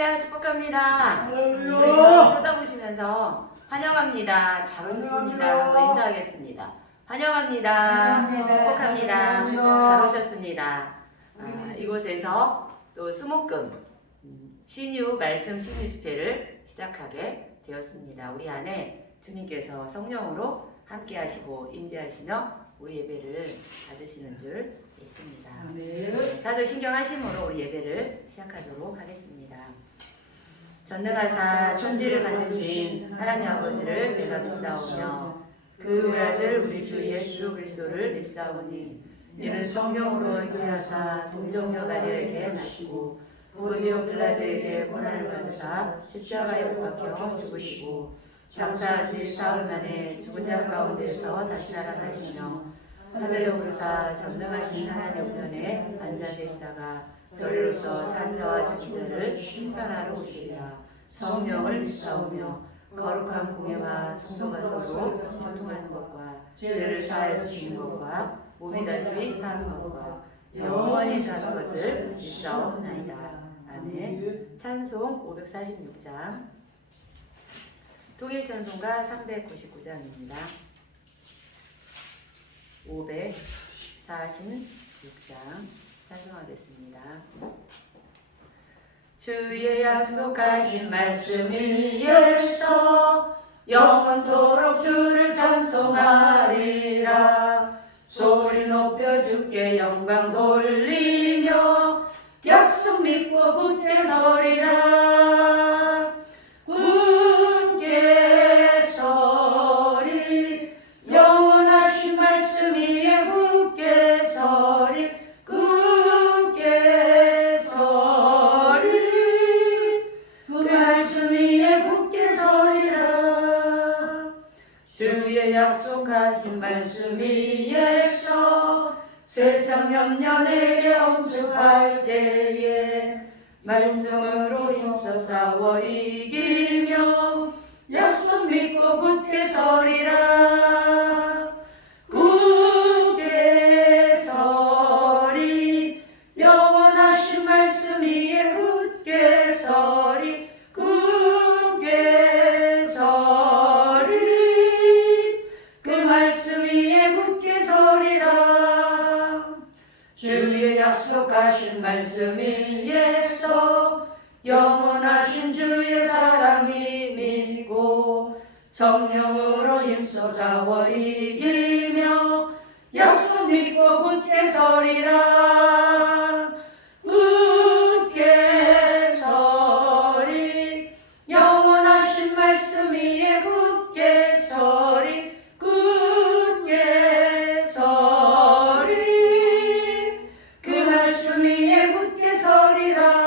할렐루야 축복합니다. 할렐루야. 우리 저를 쳐다보시면서 환영합니다. 잘 오셨습니다. 한번 인사하겠습니다. 환영합니다. 축복합니다. 잘 오셨습니다. 이곳에서 또 수목금 신유 말씀 신유 집회를 시작하게 되었습니다. 우리 안에 주님께서 성령으로 함께 하시고 임재하시며 우리 예배를 받으시는 줄 믿습니다. 사도 신경하심으로 우리 예배를 시작하도록 하겠습니다. 전능하사 천지를 만드신 하나님 아버지를 내가 믿사오며 그 외아들 우리 주 예수 그리스도를 믿사오니 이는 성령으로 인하사 동정녀 마리아에게 나시고 본디오 빌라도에게 고난을 받으사 십자가에 못 박혀 죽으시고 장사한 지 사흘 만에 죽은 자 가운데서 다시 살아나시며 하늘에 오르사 전능하신 하나님 우편에 앉아 계시다가 저리로서 산자와 죽은 자를 심판하러 오시리라. 성령을 믿사오며 거룩한 공예와 성도가 서로 교통하는 것과 죄를 사하여 주시는 것과 몸이 다시 사는 것과 영원히 사는 것을 믿사옵나이다. 아멘. 찬송 546장 통일찬송가 399장입니다. 546장 찬송하겠습니다. 주의 약속하신 말씀 위에서 영원토록 주를 찬송하리라. 소리 높여 주께 영광 돌리며 약속 믿고 굳게 서리라. 굳게 서리 영원하신 말씀 위에 굳게 서리 굳게 서리 그 말씀 위에 굳게 서리라. 주의 약속하신 말씀 위에서 세상 염려 내게 엄습할 때에 말씀으로 힘써 싸워 이기며 약속 믿고 굳게 서리라. 굳게 서리 영원하신 말씀 위에 굳게 서리 굳게 서리 그 말씀 위에 굳게 서리라. 주의 약속하신 말씀 위에서 영원하신 주의 사랑이 믿고 성령으로 힘써 싸워 이기며 약속 믿고 굳게 서리라. 굳게 서리 영원하신 말씀 위에 굳게 서리 굳게 서리 그 말씀 위에 굳게 서리라.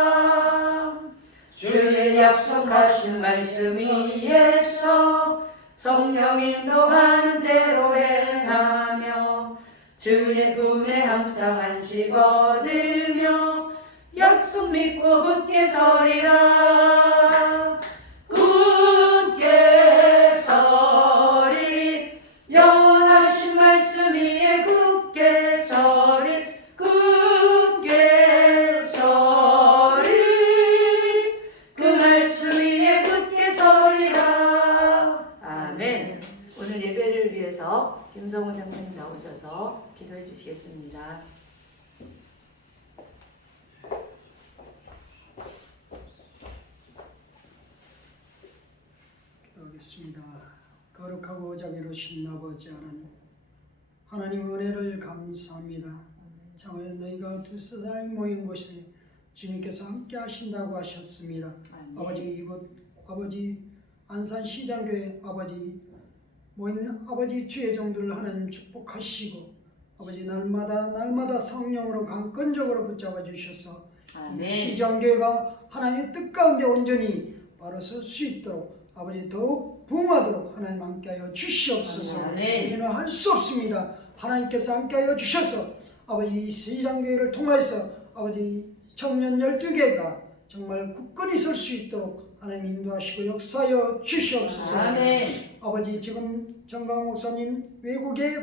주의 약속하신 말씀 위에서 성령 인도하는 대로 행하며 주의 품에 항상 안식 얻으며 약속 믿고 굳게 서리라. 굳게 서리 영원하신 말씀 위에 굳게 서리 굳게 서리 그 말씀 위에 굳게 서리라. 아멘. 오늘 예배를 위해서 김성훈 장로님 나오셔서 기도해 주시겠습니다. 기도하겠습니다. 거룩하고 자비로우신 아버지 하나님 은혜를 감사합니다. 참으로 너희가 두세 사람이 모인 곳에 주님께서 함께 하신다고 하셨습니다. 아멘. 아버지 이곳 아버지 안산시장교회 아버지 모인 아버지 주의 종들 하나님 축복하시고 아버지 날마다 성령으로 강건적으로 붙잡아 주셔서 아멘. 시장교회가 하나님의 뜻 가운데 온전히 바로 설 수 있도록 아버지 더욱 부흥하도록 하나님 함께하여 주시옵소서. 아멘. 우리는 할 수 없습니다. 하나님께서 함께하여 주셔서 아버지 이 시장교회를 통해서 아버지 청년 12개가 정말 굳건히 설 수 있도록 하나님 인도하시고 역사하여 주시옵소서. 아멘. 아버지 지금 정강 목사님 외국에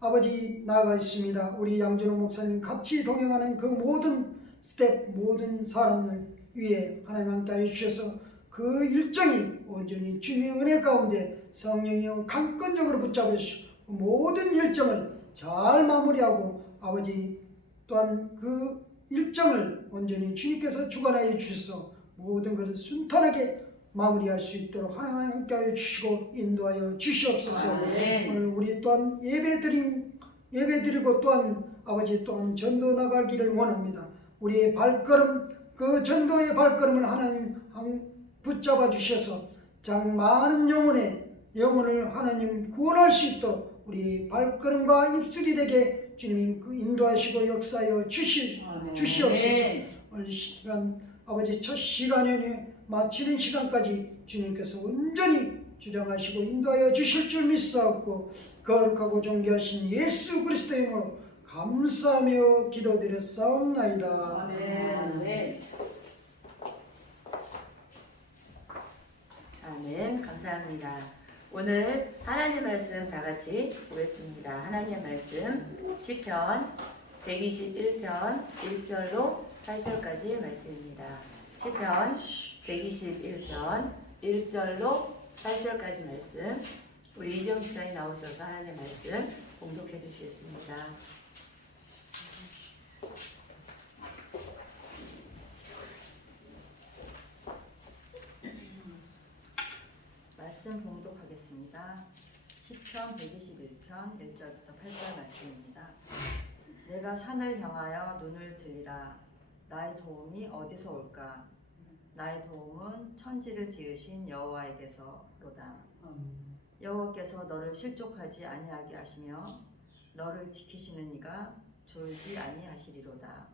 아버지 나가 있습니다. 우리 양준호 목사님 같이 동행하는 그 모든 스텝 모든 사람들 위에 하나님 함께하여 주셔서 그 일정이 온전히 주님의 은혜 가운데 성령이 강권적으로 붙잡아 주시고 모든 일정을 잘 마무리하고 아버지 또한 그 일정을 온전히 주님께서 주관하여 주셔서 모든 것을 순탄하게 마무리할 수 있도록 하나님 함께하여 주시고 인도하여 주시옵소서. 오늘 우리 또한 예배드리고 또한 아버지 또한 전도 나가기를 원합니다. 우리의 발걸음 그 전도의 발걸음을 하나님 붙잡아 주셔서 장 많은 영혼을 하나님 구원할 수 있도록 우리 발걸음과 입술이 되게 주님이 인도하시고 역사하여 주시옵소서. 오늘 시간 아버지 첫 시간에 마치는 시간까지 주님께서 온전히 주장하시고 인도하여 주실 줄 믿사옵고 거룩하고 존귀하신 예수 그리스도의 이름으로 감사하며 기도드렸사옵나이다. 아멘. 아멘. 감사합니다. 오늘 하나님 말씀 다 같이 보겠습니다. 하나님의 말씀 시편 121편 1절로 8절까지 말씀입니다. 시편 121편 1절로 8절까지 말씀 우리 이정 집사님 나오셔서 하나님의 말씀 봉독해 주시겠습니다. 말씀 봉독하겠습니다. 시편 121편 1절부터 8절 말씀입니다. 내가 산을 향하여 눈을 들리라. 나의 도움이 어디서 올까? 나의 도움은 천지를 지으신 여호와에게서로다. 여호와께서 너를 실족하지 아니하게 하시며 너를 지키시는 이가 졸지 아니하시리로다.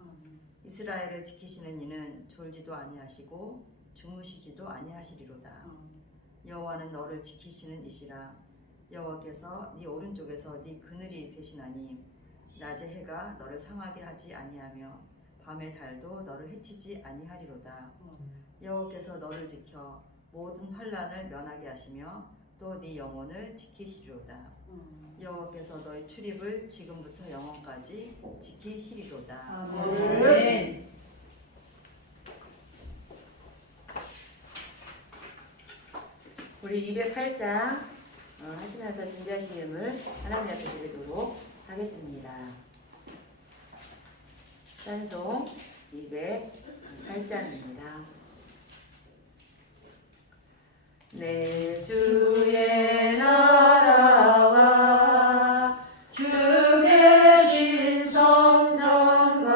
이스라엘을 지키시는 이는 졸지도 아니하시고 주무시지도 아니하시리로다. 여호와는 너를 지키시는 이시라. 여호와께서 네 오른쪽에서 네 그늘이 되시나니 낮의 해가 너를 상하게 하지 아니하며 밤의 달도 너를 해치지 아니하리로다. 여호와께서 너를 지켜 모든 환난을 면하게 하시며 또 네 영혼을 지키시리로다. 여호와께서 너의 출입을 지금부터 영원까지 지키시리로다. 아멘. 우리 208장 하시면서 준비하신 예물 하나님 앞에 드리도록 하겠습니다. 찬송 208장입니다. 내 주의 나라와 주 계신 성전과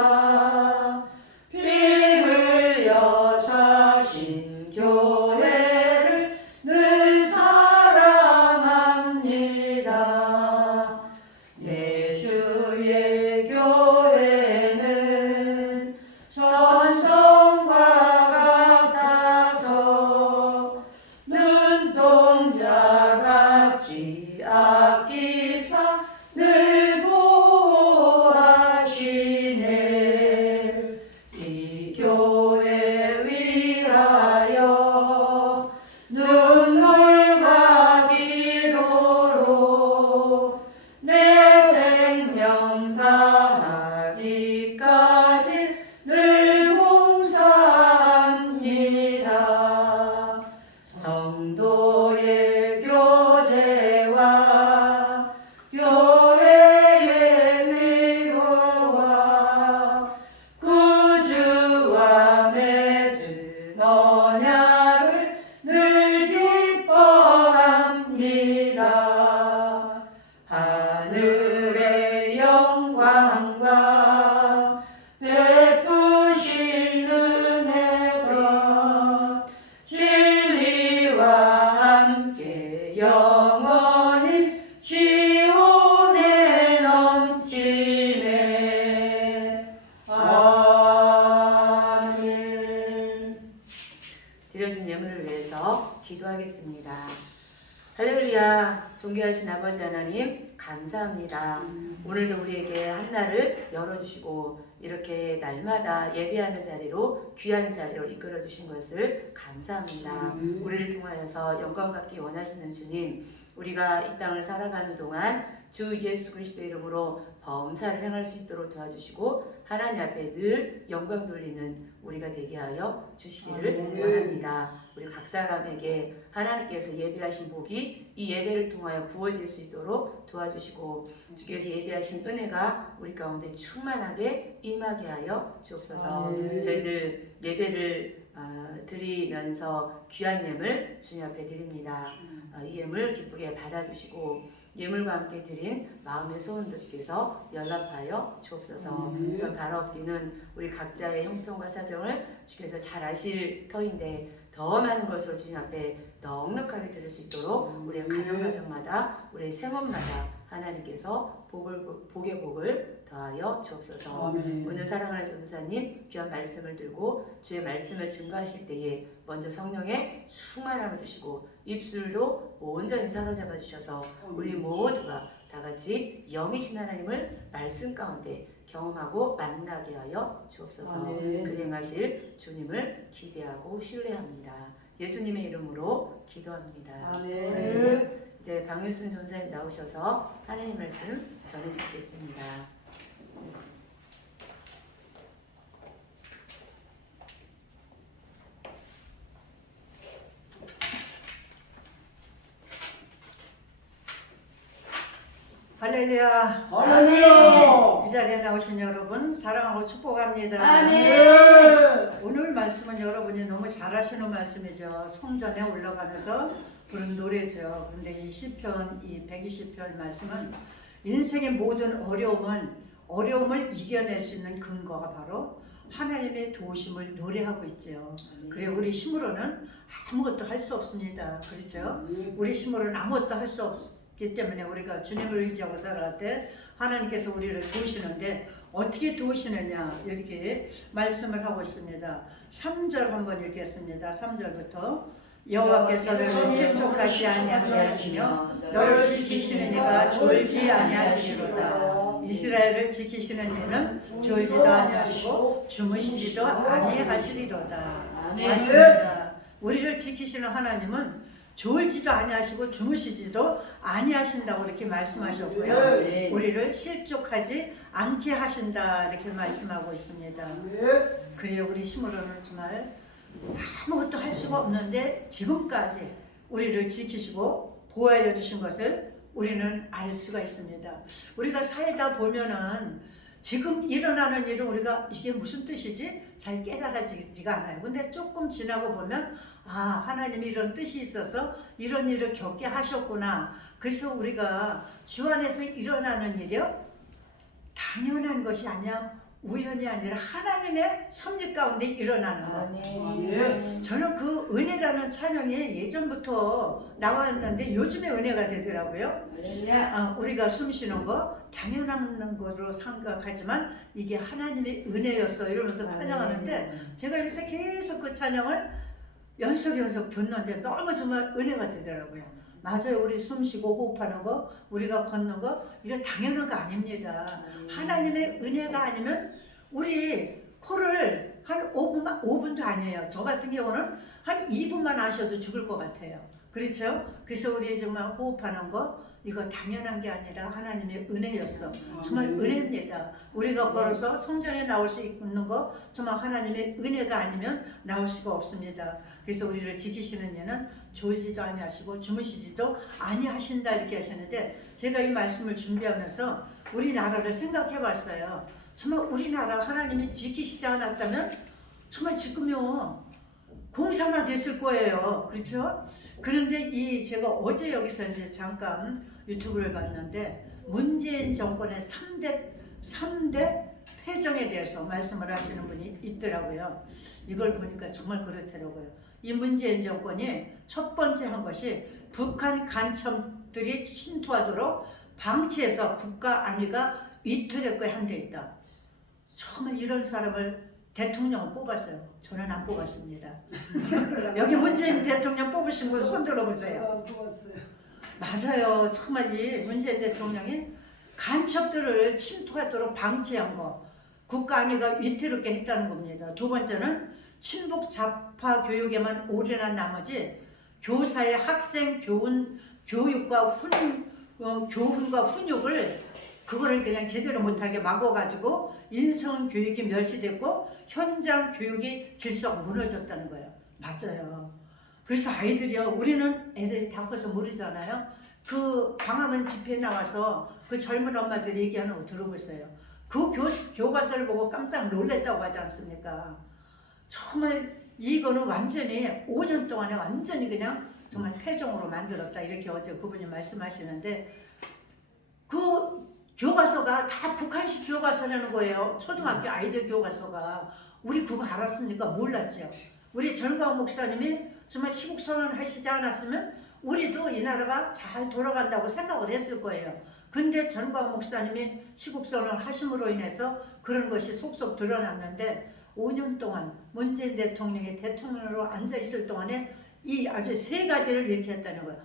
피 흘려 사신 교회를 늘 사랑합니다. 내 주의 교회는 전성과 같아서 눈동자같이 아끼사 늘 보호하시네. 이 교회 위하여 눈물과 기도로 내 생명 다하기까지 늘 봉사합니다. 성도의 교제와 교회의 위로와 구주와 맺은 언약을 늘 기뻐합니다. 하늘의 영광과 베푸신 은혜가 진리와 함께 영원히 지온에 넘치네. 아멘. 드려진 예물을 위해서 기도하겠습니다. 할렐루야. 존귀하신 아버지 하나님 감사합니다. 오늘도 우리에게 한날을 열어주시고 이렇게 날마다 예배하는 자리로 귀한 자리로 이끌어주신 것을 감사합니다. 우리를 통하여서 영광받기 원하시는 주님, 우리가 이 땅을 살아가는 동안 주 예수 그리스도 이름으로 범사를 행할 수 있도록 도와주시고 하나님 앞에 늘 영광 돌리는 우리가 되게 하여 주시기를 원합니다. 우리 각 사람에게 하나님께서 예비하신 복이 이 예배를 통하여 부어질 수 있도록 도와주시고 주께서 예비하신 은혜가 우리 가운데 충만하게 임하게 하여 주옵소서. 저희들 예배를 드리면서 귀한 예물 주님 앞에 드립니다. 이 예물 기쁘게 받아주시고 예물과 함께 드린 마음의 소원도 주께서 연락하여 주옵소서. 또 바라옵기는 우리 각자의 형편과 사정을 주께서 잘 아실 터인데 더 많은 것으로 주님 앞에 넉넉하게 드릴 수 있도록 우리의 가정마다 우리의 생업마다 하나님께서 복의 복을 더하여 주옵소서. 오늘 사랑하는 전도사님 귀한 말씀을 들고 주의 말씀을 증거하실 때에 먼저 성령의 충만함을 주시고 입술도 온전히 사로잡아 주셔서 우리 모두가 다 같이 영이신 하나님을 말씀 가운데 경험하고 만나게 하여 주옵소서. 그 행하실 주님을 기대하고 신뢰합니다. 예수님의 이름으로 기도합니다. 이제 방윤순 전사님 나오셔서 하나님 말씀 전해주시겠습니다. 할렐루야. 할렐루야. 이 자리에 나오신 여러분 사랑하고 축복합니다. 아멘. 오늘 말씀은 여러분이 너무 잘하시는 말씀이죠. 성전에 올라가면서 부른 노래죠. 그런데 이 시편, 이 120편 말씀은 인생의 모든 어려움을 이겨낼 수 있는 근거가 바로 하나님의 도우심을 노래하고 있죠. 그래 우리 힘으로는 아무것도 할 수 없습니다. 그렇죠? 우리 힘으로는 아무것도 할 수 없기 때문에 우리가 주님을 의지하고 살아갈 때 하나님께서 우리를 도우시는데 어떻게 도우시느냐 이렇게 말씀을 하고 있습니다. 3절 한번 읽겠습니다. 3절부터 여호와께서 너를 실족하지 아니하게 하시며 너를 지키시는 이가 졸지 아니하시리로다. 이스라엘을 지키시는 이는 졸지도 아니하시고 주무시지도 아니하시리로다. 맞습니다. 우리를 지키시는 하나님은 졸지도 아니하시고 주무시지도 아니하신다고 이렇게 말씀하셨고요. 우리를 실족하지 않게 하신다 이렇게 말씀하고 있습니다. 그래요. 우리 힘으로는 정말 아무것도 할 수가 없는데 지금까지 우리를 지키시고 보호하여 주신 것을 우리는 알 수가 있습니다. 우리가 살다 보면은 지금 일어나는 일은 우리가 이게 무슨 뜻이지? 잘 깨달아지지가 않아요. 근데 조금 지나고 보면 아, 하나님이 이런 뜻이 있어서 이런 일을 겪게 하셨구나. 그래서 우리가 주 안에서 일어나는 일이요 당연한 것이 아니야 우연이 아니라 하나님의 섭리 가운데 일어나는 것. 저는 그 은혜라는 찬양이 예전부터 나왔는데 요즘에 은혜가 되더라고요. 우리가 숨 쉬는 거 당연한 것으로 생각하지만 이게 하나님의 은혜였어 이러면서 찬양하는데 제가 여기서 계속 그 찬양을 연속 듣는데 너무 정말 은혜가 되더라고요. 맞아요. 우리 숨 쉬고 호흡하는 거, 우리가 걷는 거, 이거 당연한 거 아닙니다. 하나님의 은혜가 아니면 우리 코를 한 5분도 아니에요. 저 같은 경우는 한 2분만 하셔도 죽을 것 같아요. 그렇죠? 그래서 우리 정말 호흡하는 거, 이거 당연한 게 아니라 하나님의 은혜였어. 정말 은혜입니다. 우리가 걸어서 성전에 나올 수 있는 거 정말 하나님의 은혜가 아니면 나올 수가 없습니다. 그래서 우리를 지키시는 이는 졸지도 아니하시고 주무시지도 아니하신다 이렇게 하셨는데 제가 이 말씀을 준비하면서 우리나라를 생각해 봤어요. 정말 우리나라 하나님이 지키시지 않았다면 정말 지금요 공사만 됐을 거예요. 그렇죠? 그런데 제가 어제 여기서 이제 잠깐 유튜브를 봤는데 문재인 정권의 3대 폐정에 대해서 말씀을 하시는 분이 있더라고요. 이걸 보니까 정말 그렇더라고요. 이 문재인 정권이 첫 번째 한 것이 북한 간첩들이 침투하도록 방치해서 국가 안위가 위태롭게 한 데 있다. 정말 이런 사람을 대통령을 뽑았어요. 저는 안 뽑았습니다. 여기 문재인 대통령 뽑으신 분 손 들어보세요. 맞아요. 정말 이 문재인 대통령이 간첩들을 침투하도록 방치한 거, 국가 안위가 위태롭게 했다는 겁니다. 두 번째는 친북 좌파 교육에만 올인한 나머지 교사의 학생 교훈 교육과 교훈과 훈육을 그거를 그냥 제대로 못하게 막아가지고 인성 교육이 멸시됐고 현장 교육이 질서가 무너졌다는 거예요. 맞아요. 그래서 아이들이요, 우리는 애들이 다 커서 모르잖아요. 그 광화문 집회에 나와서 그 젊은 엄마들이 얘기하는 거 들어보세요. 그 교과서를 보고 깜짝 놀랐다고 하지 않습니까? 정말 이거는 완전히 5년 동안에 완전히 그냥 정말 폐종으로 만들었다, 이렇게 어제 그분이 말씀하시는데, 그 교과서가 다 북한식 교과서라는 거예요. 초등학교 아이들 교과서가. 우리 그거 알았습니까? 몰랐죠. 우리 전광 목사님이 정말 시국선언 하시지 않았으면 우리도 이 나라가 잘 돌아간다고 생각을 했을 거예요. 근데 전광 목사님이 시국선언 하심으로 인해서 그런 것이 속속 드러났는데, 5년 동안 문재인 대통령이 대통령으로 앉아있을 동안에 이 아주 세 가지를 이렇게 했다는 거예요.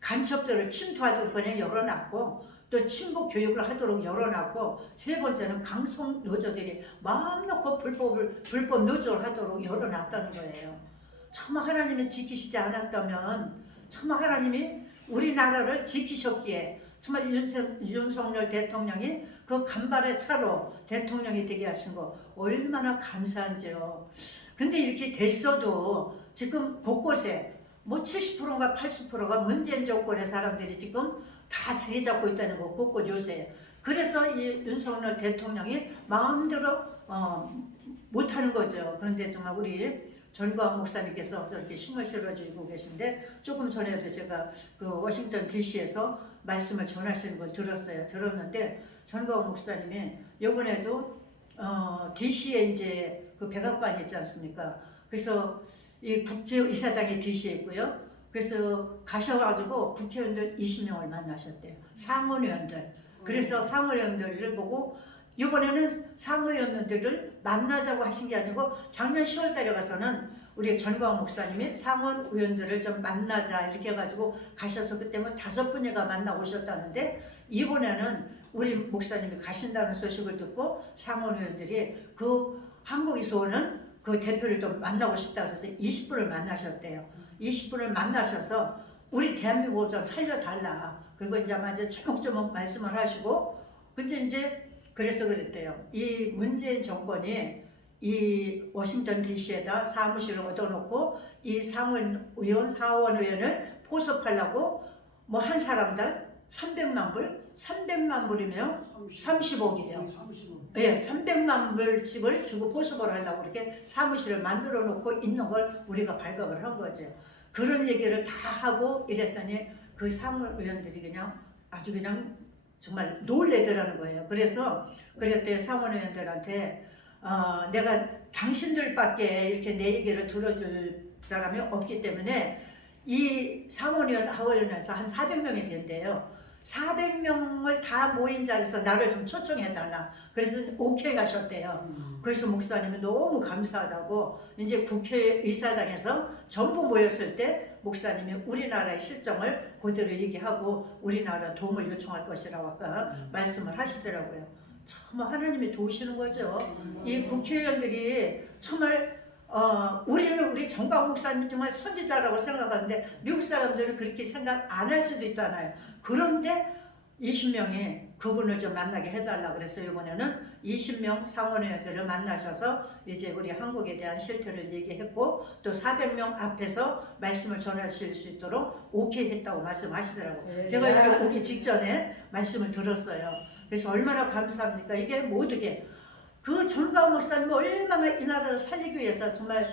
간첩들을 침투하도록 그냥 열어놨고, 또 친북 교육을 하도록 열어놨고, 세 번째는 강성 노조들이 마음 놓고 불법 노조를 하도록 열어놨다는 거예요. 차마 하나님이 지키시지 않았다면, 차마 하나님이 우리나라를 지키셨기에 정말 윤석열 대통령이 그 간발의 차로 대통령이 되게 하신 거 얼마나 감사한지요. 근데 이렇게 됐어도 지금 곳곳에 뭐 70%인가 80%가 문재인 정권의 사람들이 지금 다 자리 잡고 있다는 거 곳곳 요새. 그래서 이 윤석열 대통령이 마음대로 못하는 거죠. 그런데 정말 우리 전광 목사님께서 저렇게 힘을 실어주고 계신데, 조금 전에도 제가 그 워싱턴 DC에서 말씀을 전하시는 걸 들었는데, 전광 목사님이 이번에도 DC에 이제 그 백악관이 있지 않습니까? 그래서 이 국회의사당이 DC에 있고요. 그래서 가셔가지고 국회의원들 20명을 만나셨대요. 상원의원들. 그래서 상원의원들을 보고, 이번에는 상원의원들을 만나자고 하신 게 아니고, 작년 10월 달에 가서는 우리 전광 목사님이 상원 의원들을 좀 만나자 이렇게 해가지고 가셔서 그때는 5분이가 만나고 오셨다는데, 이번에는 우리 목사님이 가신다는 소식을 듣고 상원 의원들이 그 한국에서 오는 그 대표를 좀 만나고 싶다고 해서 20분을 만나셨대요. 20분을 만나셔서 우리 대한민국을 좀 살려달라. 그리고 이제 아마 조목조목 말씀을 하시고, 근데 이제 그래서 그랬대요. 이 문재인 정권이 이 워싱턴 DC에다 사무실을 얻어놓고 이 상원 의원을 포섭하려고 뭐 한 사람당 300만 불? 300만 불이면 30억이에요. 예, 300만 불씩을 주고 포섭을 하려고 이렇게 사무실을 만들어 놓고 있는 걸 우리가 발각을 한 거죠. 그런 얘기를 다 하고 이랬더니 그 상원 의원들이 그냥 아주 그냥 정말 놀래더라는 거예요. 그래서 그랬대, 상원 의원들한테 내가 당신들밖에 이렇게 내 얘기를 들어줄 사람이 없기 때문에 이 상원의원에서 한 400명이 된대요. 400명을 다 모인 자리에서 나를 좀 초청해달라. 그래서 오케이 가셨대요. 그래서 목사님이 너무 감사하다고, 이제 국회의사당에서 전부 모였을 때 목사님이 우리나라의 실정을 그대로 얘기하고 우리나라 도움을 요청할 것이라고 아까 말씀을 하시더라고요. 참 하나님이 도우시는 거죠. 이 국회의원들이 정말 우리는 우리 전광 목사님 정말 선지자라고 생각하는데 미국 사람들은 그렇게 생각 안 할 수도 있잖아요. 그런데 20명이 그분을 좀 만나게 해달라 그래서 이번에는 20명 상원의원들을 만나셔서 이제 우리 한국에 대한 실태를 얘기했고, 또 400명 앞에서 말씀을 전하실 수 있도록 오케이 했다고 말씀하시더라고요. 네. 제가 여기 오기 직전에 말씀을 들었어요. 그래서 얼마나 감사합니까? 이게 모두게 그 전광 목사님 얼마나 이 나라를 살리기 위해서 정말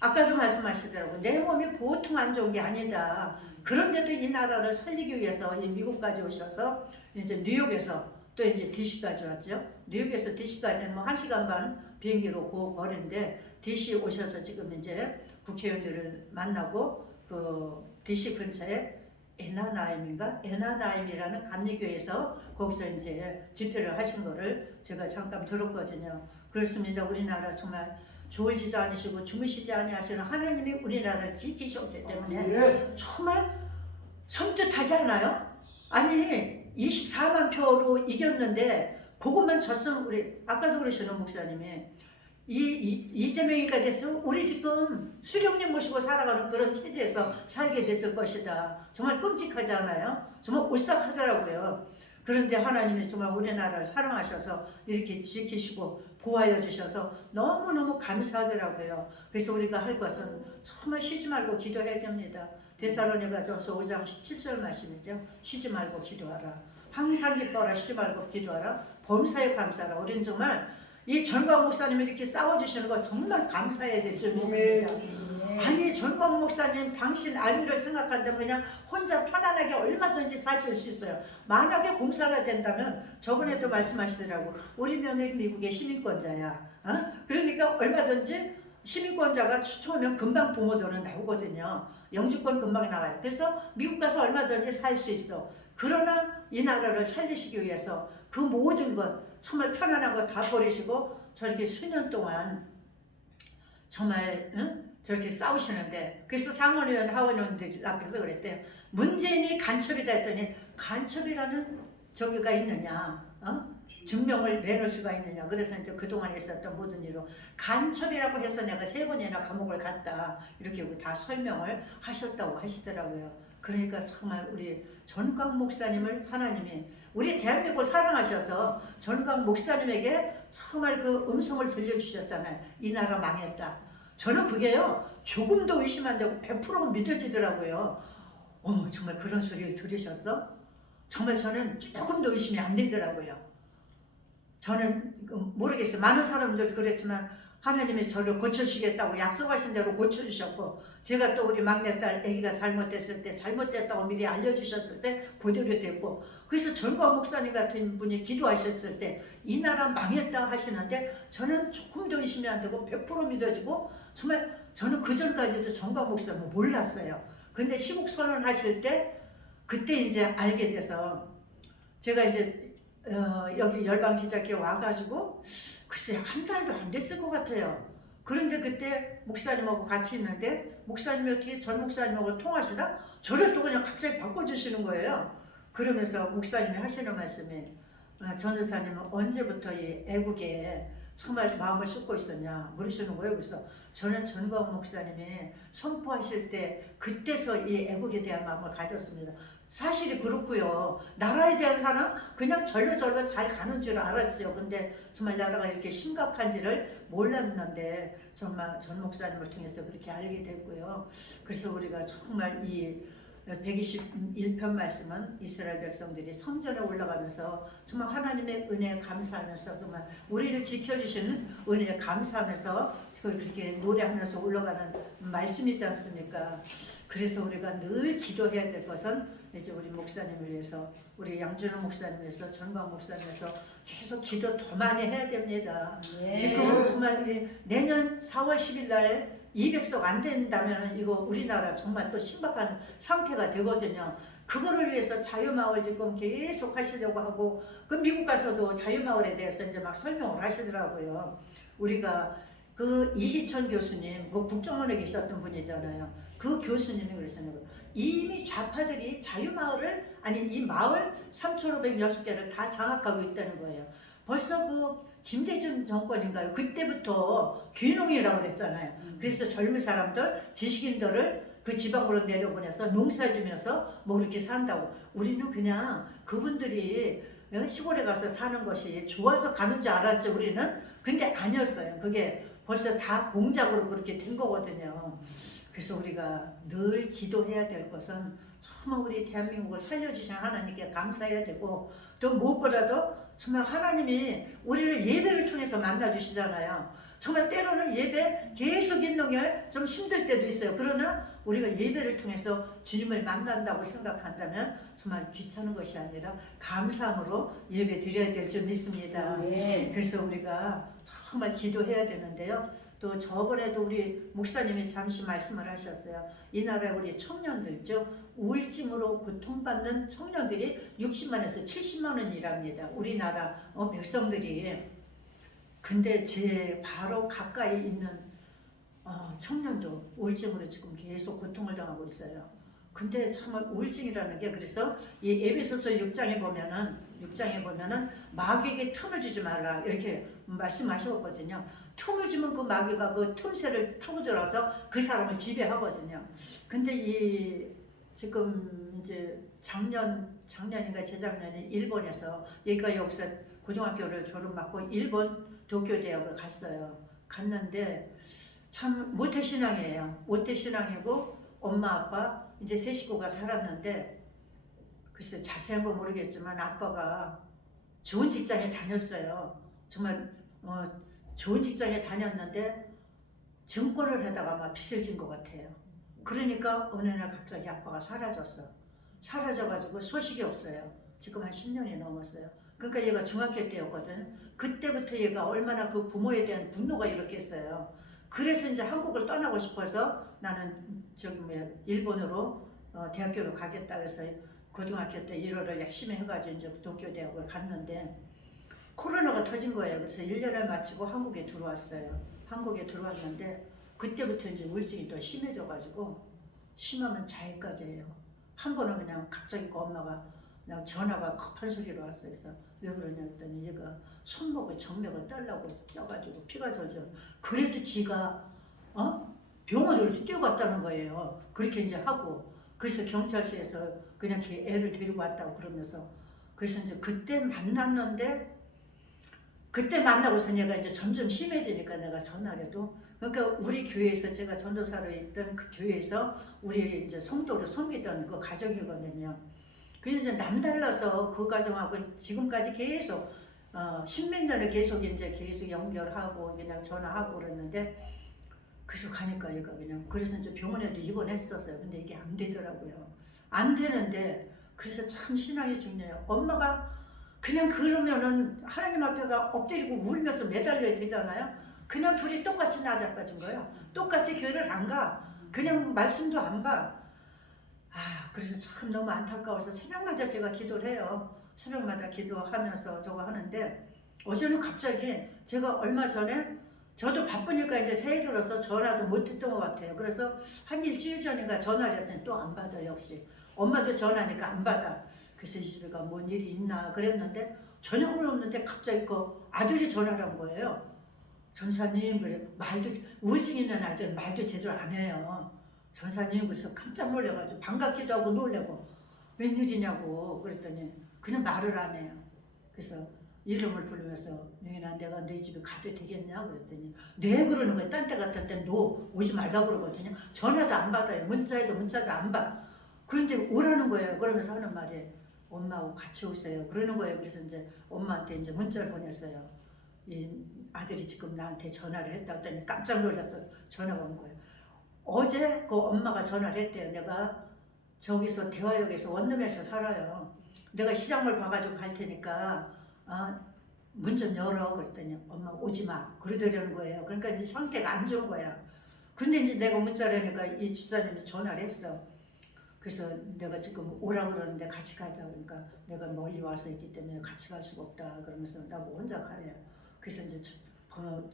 아까도 말씀하시더라고요. 내 몸이 보통 안 좋은 게 아니다. 그런데도 이 나라를 살리기 위해서 이 미국까지 오셔서 이제 뉴욕에서 또 이제 DC까지 왔죠. 뉴욕에서 DC까지는 뭐 1시간 반 비행기로 거리인데 DC 오셔서 지금 이제 국회의원들을 만나고 그 DC 근처에 에나나임이라는 감리교에서 거기서 이제 집회를 하신 거를 제가 잠깐 들었거든요. 그렇습니다. 우리나라 정말 졸지도 않으시고 주무시지 아니하시는 하나님이 우리나라를 지키셨기 때문에 정말 섬뜩하지 않아요? 아니 24만 표로 이겼는데 그것만 졌으면 우리 아까도 그러시는 목사님이 이재명이가 됐으면 우리 지금 수령님 모시고 살아가는 그런 체제에서 살게 됐을 것이다. 정말 끔찍하지 않아요? 정말 오싹하더라고요. 그런데 하나님이 정말 우리나라를 사랑하셔서 이렇게 지키시고 보호하여 주셔서 너무너무 감사하더라고요. 그래서 우리가 할 것은 정말 쉬지 말고 기도해야 됩니다. 데살로니가전서 5장 17절 말씀이죠. 쉬지 말고 기도하라. 항상 기뻐하라. 쉬지 말고 기도하라. 범사에 감사하라. 우리는 정말 이 전광 목사님이 이렇게 싸워주시는 거 정말 감사해야 될 줄 믿습니다. 아니 전광 목사님 당신 알미를 생각한다면 그냥 혼자 편안하게 얼마든지 사실 수 있어요. 만약에 공사가 된다면 저번에도 말씀하시더라고. 우리 며느리 미국의 시민권자야. 그러니까 얼마든지 시민권자가 추천하면 금방 부모들은 나오거든요. 영주권 금방 나와요. 그래서 미국 가서 얼마든지 살 수 있어. 그러나 이 나라를 살리시기 위해서 그 모든 것 정말 편안한 거 다 버리시고 저렇게 수년 동안 정말 저렇게 싸우시는데, 그래서 상원의원 하원의원들 앞에서 그랬대요. 문재인이 간첩이다 했더니 간첩이라는 저기가 있느냐, 증명을 내놓을 수가 있느냐. 그래서 이제 그동안 있었던 모든 일로 간첩이라고 해서 내가 3번이나 감옥을 갔다 이렇게 다 설명을 하셨다고 하시더라고요. 그러니까 정말 우리 전광 목사님을 하나님이 우리 대한민국을 사랑하셔서 전광 목사님에게 정말 그 음성을 들려주셨잖아요. 이 나라 망했다. 저는 그게요 조금도 의심 안 되고 100% 믿어지더라고요. 정말 그런 소리 들으셨어? 정말 저는 조금도 의심이 안 되더라고요. 저는 모르겠어요. 많은 사람들도 그랬지만 하나님이 저를 고쳐주시겠다고 약속하신 대로 고쳐주셨고, 제가 또 우리 막내딸 아기가 잘못됐을 때 잘못됐다고 미리 알려주셨을 때 그대로 됐고, 그래서 전광 목사님 같은 분이 기도하셨을 때 이 나라 망했다 하시는데 저는 조금도 의심이 안 되고 100% 믿어지고, 정말 저는 그전까지도 전광 목사님 몰랐어요. 근데 시국 선언하실 때 그때 이제 알게 돼서 제가 이제 여기 열방시작회 와가지고 글쎄 한 달도 안 됐을 것 같아요. 그런데 그때 목사님하고 같이 있는데 목사님이 어떻게 전 목사님하고 통하시나? 저를 또 그냥 갑자기 바꿔주시는 거예요. 그러면서 목사님이 하시는 말씀이 전 여사님은 언제부터 이 애국에 정말 마음을 쏟고 있었냐 물으시는 거예요. 그래서 저는 전광 목사님이 선포하실 때 그때서 이 애국에 대한 마음을 가졌습니다. 사실이 그렇고요. 나라에 대한 사람 그냥 절로절로 잘 가는 줄 알았지요. 근데 정말 나라가 이렇게 심각한지를 몰랐는데 정말 전 목사님을 통해서 그렇게 알게 됐고요. 그래서 우리가 정말 이 121편 말씀은 이스라엘 백성들이 성전에 올라가면서 정말 하나님의 은혜에 감사하면서 정말 우리를 지켜주시는 은혜에 감사하면서 그렇게 노래하면서 올라가는 말씀이지 않습니까? 그래서 우리가 늘 기도해야 될 것은 이제 우리 목사님을 위해서, 우리 양준호 목사님을 위해서, 전광 목사님을 위해서 계속 기도 더 많이 해야 됩니다. 지금 정말 내년 4월 10일 날 200석 안 된다면 이거 우리나라 정말 또 심각한 상태가 되거든요. 그거를 위해서 자유마을 지금 계속 하시려고 하고, 그 미국 가서도 자유마을에 대해서 이제 막 설명을 하시더라고요. 우리가 그 이희천 교수님, 그 국정원에 계셨던 분이잖아요. 그 교수님이 그랬어요. 이미 좌파들이 자유마을을, 아니 이 마을 3,506개를 다 장악하고 있다는 거예요. 벌써 그 김대중 정권인가요? 그때부터 귀농이라고 그랬잖아요. 그래서 젊은 사람들, 지식인들을 그 지방으로 내려보내서 농사 주면서 뭐 이렇게 산다고. 우리는 그냥 그분들이 시골에 가서 사는 것이 좋아서 가는 줄 알았죠, 우리는. 근데 아니었어요. 그게 벌써 다 공작으로 그렇게 된 거거든요. 그래서 우리가 늘 기도해야 될 것은 정말 우리 대한민국을 살려주신 하나님께 감사해야 되고, 또 무엇보다도 정말 하나님이 우리를 예배를 통해서 만나주시잖아요. 정말 때로는 예배 계속 있는 게 좀 힘들 때도 있어요. 그러나 우리가 예배를 통해서 주님을 만난다고 생각한다면 정말 귀찮은 것이 아니라 감사함으로 예배 드려야 될 줄 믿습니다. 그래서 우리가 정말 기도해야 되는데요. 또 저번에도 우리 목사님이 잠시 말씀을 하셨어요. 이 나라에 우리 청년들죠. 우울증으로 고통받는 청년들이 60만에서 70만 원이랍니다. 우리나라 백성들이. 근데 제 바로 가까이 있는 청년도 우울증으로 지금 계속 고통을 당하고 있어요. 근데 정말 우울증이라는 게 그래서 이 에베소서 6장에 보면은 마귀에게 틈을 주지 말라 이렇게 말씀하셨거든요. 틈을 주면 그 마귀가 그 틈새를 타고 들어서 그 사람을 지배하거든요. 근데 이 지금 이제 작년인가 재작년에 일본에서 얘가 여기서 고등학교를 졸업받고 일본 도쿄대학을 갔어요. 갔는데 참 모태신앙이에요. 모태신앙이고 엄마 아빠 이제 세 식구가 살았는데 글쎄 자세한 건 모르겠지만 아빠가 좋은 직장에 다녔어요. 정말 좋은 직장에 다녔는데 증권을 하다가 막 빚을 진 것 같아요. 그러니까 어느 날 갑자기 아빠가 사라졌어. 사라져가지고 소식이 없어요. 지금 한 10년이 넘었어요. 그러니까 얘가 중학교 때였거든. 그때부터 얘가 얼마나 그 부모에 대한 분노가 일었겠어요. 그래서 이제 한국을 떠나고 싶어서 나는 저기 일본으로 대학교를 가겠다 그래서 고등학교 때 1월을 열심히 해가지고 이제 도쿄대학을 갔는데 코로나가 터진 거예요. 그래서 1년을 마치고 한국에 들어왔어요. 한국에 들어왔는데 그때부터 이제 우울증이 더 심해져가지고 심하면 자해까지 해요. 한 번은 그냥 갑자기 그 엄마가 그냥 전화가 급한 소리로 왔어요. 그래서 왜 그러냐 했더니 얘가 손목에 정맥을 따려고 쪄가지고 피가 절절. 그래도 지가 병원으로 뛰어갔다는 거예요. 그렇게 이제 하고 그래서 경찰서에서 그냥 애를 데리고 왔다고 그러면서 그래서 이제 그때 만났는데 그때 만나고서 얘가 이제 점점 심해지니까 내가 전화를 해도 그러니까 우리 교회에서 제가 전도사로 있던 그 교회에서 우리 이제 성도를 섬기던 그 가정이거든요. 그래서 남달라서 그 가정하고 지금까지 계속 십몇 년을 계속 연결하고 그냥 전화하고 그랬는데 그래서 가니까 얘가 그냥 그래서 이제 병원에도 입원했었어요. 근데 이게 안 되더라고요. 안 되는데 그래서 참 신앙이 중요해요. 엄마가 그냥 그러면은 하나님 앞에가 엎드리고 울면서 매달려야 되잖아요. 그냥 둘이 똑같이 나자빠진 거예요. 똑같이 교회를 안 가. 그냥 말씀도 안 봐. 그래서 참 너무 안타까워서 새벽마다 제가 기도를 해요. 새벽마다 기도하면서 저거 하는데 어제는 갑자기 제가 얼마 전에 저도 바쁘니까 이제 새해 들어서 전화도 못했던 것 같아요. 그래서 한 일주일 전인가 전화를 했더니 또 안 받아 역시. 엄마도 전화하니까 안 받아. 그래서 이 집에가 뭔 일이 있나 그랬는데 전혀 없는데 갑자기 그 아들이 전화를 한 거예요. 전사님 그래 말도 우울증 있는 아들 말도 제대로 안 해요. 전사님 그래서 깜짝 놀래가지고 반갑기도 하고 놀래고 웬일이냐고 그랬더니 그냥 말을 안 해요. 그래서 이름을 부르면서 명인아 내가 네 집에 가도 되겠냐 그랬더니 네 그러는 거예요. 딴 데 같을 땐 너 오지 말라고 그러거든요. 전화도 안 받아요. 문자도 안 받아. 그런데 오라는 거예요. 그러면서 하는 말이 엄마하고 같이 오세요. 그러는 거예요. 그래서 이제 엄마한테 이제 문자를 보냈어요. 이 아들이 지금 나한테 전화를 했다 했더니 깜짝 놀라서 전화가 온 거예요. 어제 그 엄마가 전화를 했대요. 내가 저기서 대화역에서 원룸에서 살아요. 내가 시장을 봐가지고 갈 테니까 문 좀 열어 그랬더니 엄마 오지 마 그러더라는 거예요. 그러니까 이제 상태가 안 좋은 거야. 근데 이제 내가 문자를 하니까 이 집사님이 전화를 했어. 그래서 내가 지금 오라 그러는데 같이 가자 그러니까 내가 멀리 와서 있기 때문에 같이 갈 수가 없다 그러면서 나보고 혼자 가래요. 그래서 이제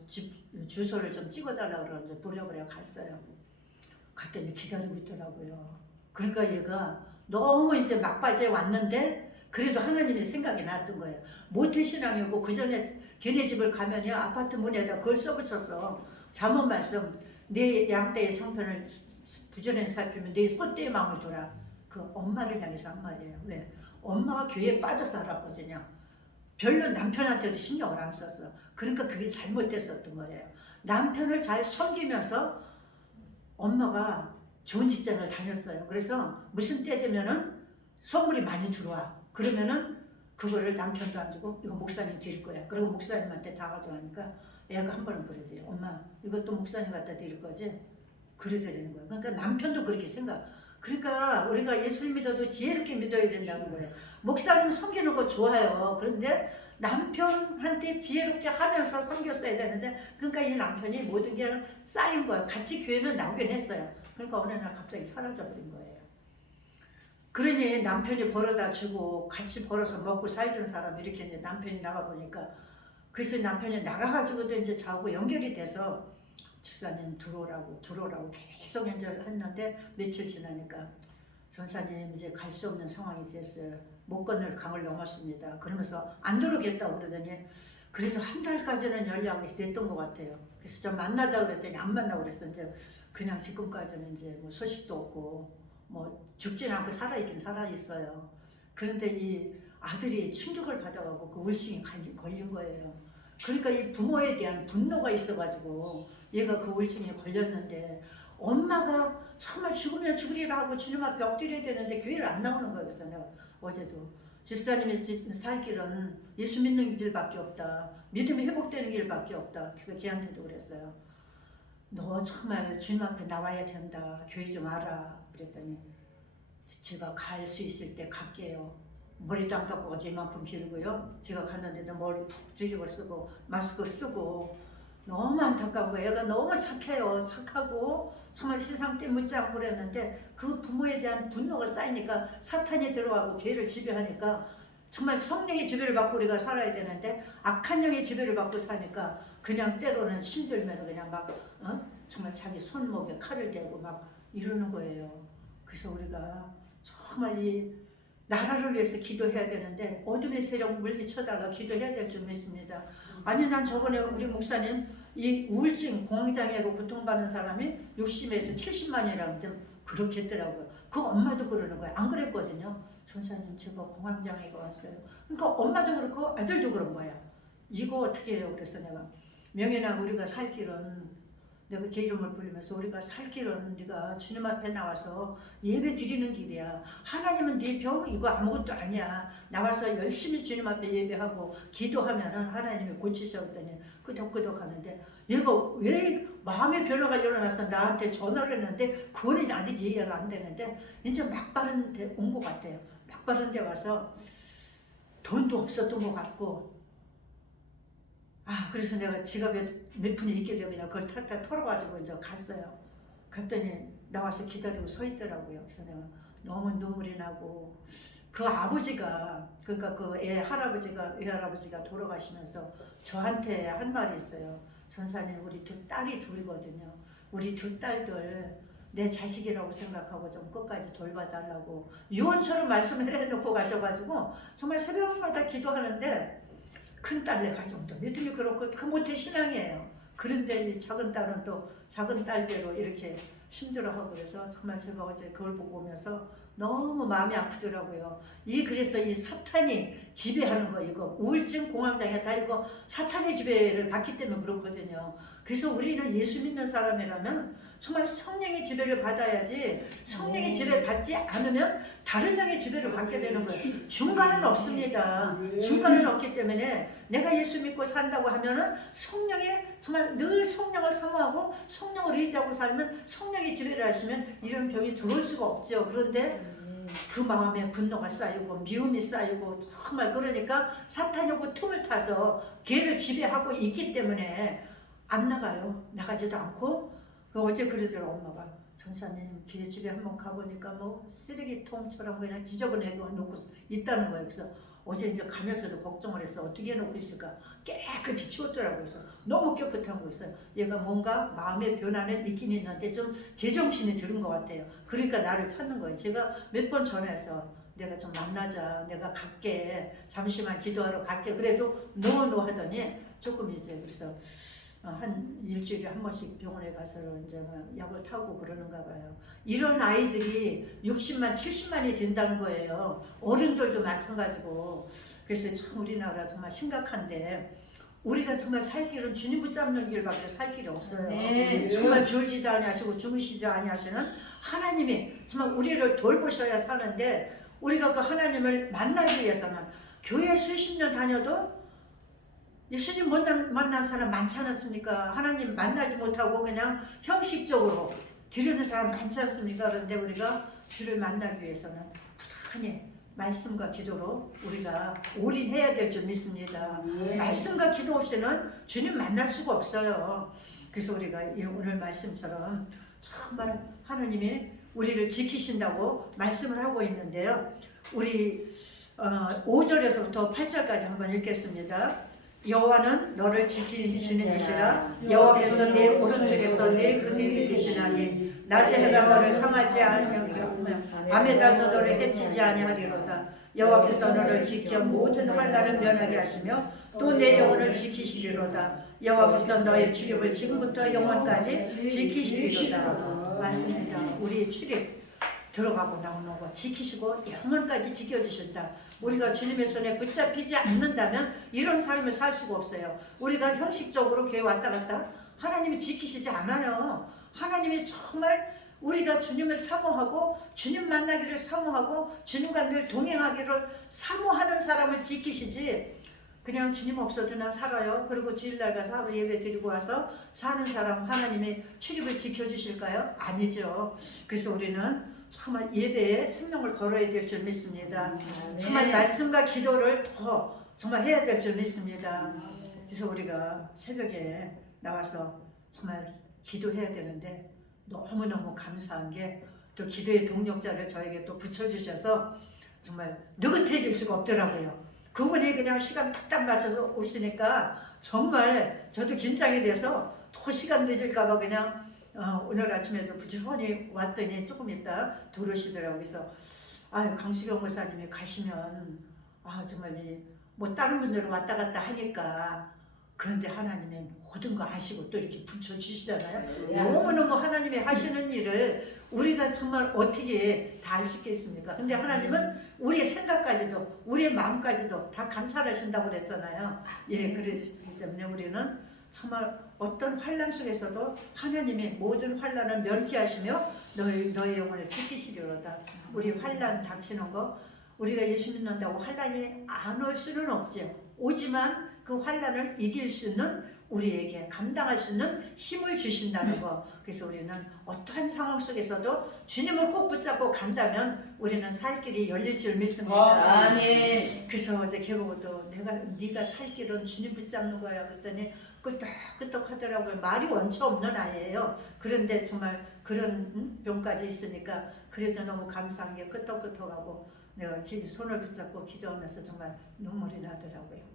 집 주소를 좀 찍어달라고 그러는데 보려고 갔어요. 갔더니 기다리고 있더라고요. 그러니까 얘가 너무 이제 막바지에 왔는데 그래도 하나님의 생각이 났던 거예요. 모태신앙이고 그 전에 걔네 집을 가면요 아파트 문에다 그걸 써붙였어. 잠언 말씀 내 양떼의 상편을 부전에서 살피면 내 소떼의 마음을 줘라. 그 엄마를 향해서 한 말이에요. 왜? 엄마가 교회에 빠져서 살았거든요. 별로 남편한테도 신경을 안 썼어. 그러니까 그게 잘못됐었던 거예요. 남편을 잘 섬기면서 엄마가 좋은 직장을 다녔어요. 그래서 무슨 때 되면은 선물이 많이 들어와. 그러면은 그거를 남편도 안 주고 이거 목사님 드릴 거야. 그리고 목사님한테 다 가져가니까 애가 한 번은 그러대요. 엄마 이것도 목사님 갖다 드릴 거지? 그러더라는 거예요. 그러니까 남편도 그렇게 생각. 그러니까 우리가 예수를 믿어도 지혜롭게 믿어야 된다는 거예요. 목사님 섬기는 거 좋아요. 그런데 남편한테 지혜롭게 하면서 섬겼어야 되는데 그러니까 이 남편이 모든 게 쌓인 거예요. 같이 교회는 나오긴 했어요. 그러니까 어느 날 갑자기 사라져버린 거예요. 그러니 남편이 벌어다 주고 같이 벌어서 먹고 살던 사람이 이렇게 이제 남편이 나가보니까 그래서 남편이 나가가지고도 이제 저하고 연결이 돼서 집사님 들어오라고 계속 연결을 했는데 며칠 지나니까 전사님 이제 갈 수 없는 상황이 됐어요. 못 건널 강을 넘었습니다. 그러면서 안 들어오겠다고 그러더니 그래도 한 달까지는 연락이 됐던 것 같아요. 그래서 좀 만나자 그랬더니 안 만나고 그랬어. 이제 그냥 지금까지는 이제 뭐 소식도 없고 뭐 죽지는 않고 살아있긴 살아있어요. 그런데 이 아들이 충격을 받아가고 그 우울증이 걸린 거예요. 그러니까 이 부모에 대한 분노가 있어가지고 얘가 그 우울증에 걸렸는데 엄마가 정말 죽으면 죽으리라 하고 주님 앞에 엎드려야 되는데 교회를 안 나오는 거예요. 그래서 내가 어제도 집사님이 살 길은 예수 믿는 길밖에 없다. 믿음이 회복되는 길밖에 없다. 그래서 걔한테도 그랬어요. 너 정말 주님 앞에 나와야 된다. 교회 좀 알아. 그랬더니 제가 갈 수 있을 때 갈게요. 머리도 안 깎고 어제 이만큼 길고요. 제가 갔는데도 머리 푹 뒤집어 쓰고 마스크 쓰고 너무 안타까운 거예요. 얘가 너무 착해요. 착하고 정말 세상 때 묻지 않고 그랬는데 그 부모에 대한 분노가 쌓이니까 사탄이 들어가고 걔를 지배하니까 정말 성령의 지배를 받고 우리가 살아야 되는데 악한 영의 지배를 받고 사니까 그냥 때로는 힘들면 그냥 막 정말 자기 손목에 칼을 대고 막 이러는 거예요. 그래서 우리가 정말 이 나라를 위해서 기도해야 되는데 어둠의 세력 물리쳐다가 기도해야 될 줄 믿습니다. 아니 난 저번에 우리 목사님 이 우울증 공황장애로 고통받는 사람이 60에서 70만이라고 그렇게 했더라고요. 그 엄마도 그러는 거예요. 안 그랬거든요. 전사님 제가 공황장애가 왔어요. 그러니까 엄마도 그렇고 아들도 그런 거야. 이거 어떻게 해요? 그래서 내가 명예나 우리가 살 길은 내가 제 이름을 부르면서 우리가 살 길은 네가 주님 앞에 나와서 예배 드리는 길이야. 하나님은 네 병 이거 아무것도 아니야. 나와서 열심히 주님 앞에 예배하고 기도하면은 하나님이 고치셨더니 끄덕끄덕 하는데 얘가 왜 마음의 변화가 일어나서 나한테 전화를 했는데 그거는 아직 이해가 안 되는데 이제 막바른 데 온 것 같아요. 막바른 데 와서 돈도 없었던 것 같고 그래서 내가 지갑에 몇 푼이 있길래 그냥 그걸 탁탁 털어가지고 이제 갔어요. 갔더니 나와서 기다리고 서 있더라고요. 그래서 내가 너무 눈물이 나고 그 아버지가 그러니까 그 외할아버지가 돌아가시면서 저한테 한 말이 있어요. 전사님 우리 두 딸이 둘이거든요. 우리 두 딸들 내 자식이라고 생각하고 좀 끝까지 돌봐달라고 유언처럼 말씀을 해놓고 가셔가지고 정말 새벽마다 기도하는데 큰딸네 가정도 믿음이 그렇고 그 못해 신앙이에요. 그런데 이 작은 딸은 또 작은 딸대로 이렇게 힘들어하고 그래서 정말 제가 어제 그걸 보고 오면서 너무 마음이 아프더라고요. 그래서 이 사탄이 지배하는 거 이거 우울증 공황장애 다 이거 사탄의 지배를 받기 때문에 그렇거든요. 그래서 우리는 예수 믿는 사람이라면 정말 성령의 지배를 받아야지 성령의 지배를 받지 않으면 다른 영의 지배를 받게 되는 거예요. 중간은 없습니다. 중간은 없기 때문에 내가 예수 믿고 산다고 하면은 성령의 정말 늘 성령을 사모하고 성령을 의지하고 살면 성령의 지배를 하시면 이런 병이 들어올 수가 없죠. 그런데 그 마음에 분노가 쌓이고 미움이 쌓이고 정말 그러니까 사탄이 오고 틈을 타서 걔를 지배하고 있기 때문에 안 나가요. 나가지도 않고 어제 그러더라고 엄마가 전사님 걔 집에 한번 가보니까 뭐 쓰레기통처럼 그냥 지저분하게 놓고 있다는 거예요. 그래서 어제 이제 가면서도 걱정을 했어. 어떻게 해놓고 있을까? 깨끗이 치웠더라고요. 그래서 너무 깨끗한 거 있어요. 얘가 뭔가 마음의 변화는 있긴 있는데 좀 제정신이 들은 것 같아요. 그러니까 나를 찾는 거예요. 제가 몇 번 전화해서 내가 좀 만나자. 내가 갈게. 잠시만 기도하러 갈게. 그래도 노노 하더니 조금 이제 그래서 한 일주일에 한 번씩 병원에 가서 이제 약을 타고 그러는가 봐요. 이런 아이들이 60만, 70만이 된다는 거예요. 어른들도 마찬가지고. 그래서 참 우리나라 정말 심각한데 우리가 정말 살 길은 주님 붙잡는 길밖에 살 길이 없어요. 네. 정말 졸지도 아니하시고 주무시지도 아니하시는 하나님이 정말 우리를 돌보셔야 사는데 우리가 그 하나님을 만나기 위해서는 교회 수십 년 다녀도 예수님 만난 사람 많지 않았습니까? 하나님 만나지 못하고 그냥 형식적으로 드리는 사람 많지 않습니까? 그런데 우리가 주를 만나기 위해서는 부단히 말씀과 기도로 우리가 올인해야 될 줄 믿습니다. 말씀과 기도 없이는 주님 만날 수가 없어요. 그래서 우리가 오늘 말씀처럼 정말 하나님이 우리를 지키신다고 말씀을 하고 있는데요. 우리 5절에서부터 8절까지 한번 읽겠습니다. 여호와는 너를 지키시는 이시라. 여호와께서 내 오른쪽에서 내 근육이 되시나니 낮에 해가 너를 상하지 아니하며 밤에 달도 너를 해치지 아니하리로다. 여호와께서 너를 지켜 모든 환난을 면하게 하시며 또 내 영혼을 지키시리로다. 여호와께서 너의 출입을 지금부터 영원까지 지키시리로다. 맞습니다. 우리의 출입 들어가고 나오는 거 지키시고 영원까지 지켜주신다. 우리가 주님의 손에 붙잡히지 않는다면 이런 삶을 살 수가 없어요. 우리가 형식적으로 교회 왔다 갔다 하나님이 지키시지 않아요. 하나님이 정말 우리가 주님을 사모하고 주님 만나기를 사모하고 주님과 늘 동행하기를 사모하는 사람을 지키시지, 그냥 주님 없어도 나 살아요 그리고 주일날 가서 하루 예배 드리고 와서 사는 사람 하나님이 출입을 지켜주실까요? 아니죠. 그래서 우리는 정말 예배에 생명을 걸어야 될 줄 믿습니다. 정말 말씀과 기도를 더 정말 해야 될 줄 믿습니다. 그래서 우리가 새벽에 나와서 정말 기도해야 되는데 너무너무 감사한 게 또 기도의 동력자를 저에게 또 붙여주셔서 정말 느긋해질 수가 없더라고요. 그분이 그냥 시간 딱딱 맞춰서 오시니까 정말 저도 긴장이 돼서 또 시간 늦을까봐 그냥 오늘 아침에도 부지런히 왔더니 조금 있다 들어오시더라고요. 그래서 강수경 목사님이 가시면 정말 뭐 다른 분들은 왔다 갔다 하니까, 그런데 하나님이 모든 거 아시고 또 이렇게 붙여주시잖아요. 너무너무 하나님이 하시는 일을 우리가 정말 어떻게 다 알 수 있겠습니까? 근데 하나님은 우리의 생각까지도 우리의 마음까지도 다 감찰하신다고 그랬잖아요. 그렇기 때문에 우리는 정말 어떤 환난 속에서도 하나님이 모든 환난을 면케하시며 너의 영혼을 지키시리로다. 우리 환난 닥치는 거 우리가 예수 믿는다고 환난이 안 올 수는 없죠. 오지만 그 환난을 이길 수 있는, 우리에게 감당할 수 있는 힘을 주신다는 거. 그래서 우리는 어떠한 상황 속에서도 주님을 꼭 붙잡고 간다면 우리는 살 길이 열릴 줄 믿습니다. 아멘. 그래서 어제 계보고도 네가 살 길은 주님 붙잡는 거야 그랬더니 끄떡끄떡 하더라고요. 말이 원체 없는 아이예요. 그런데 정말 그런 병까지 있으니까 그래도 너무 감사한 게 끄떡끄떡하고 내가 손을 붙잡고 기도하면서 정말 눈물이 나더라고요.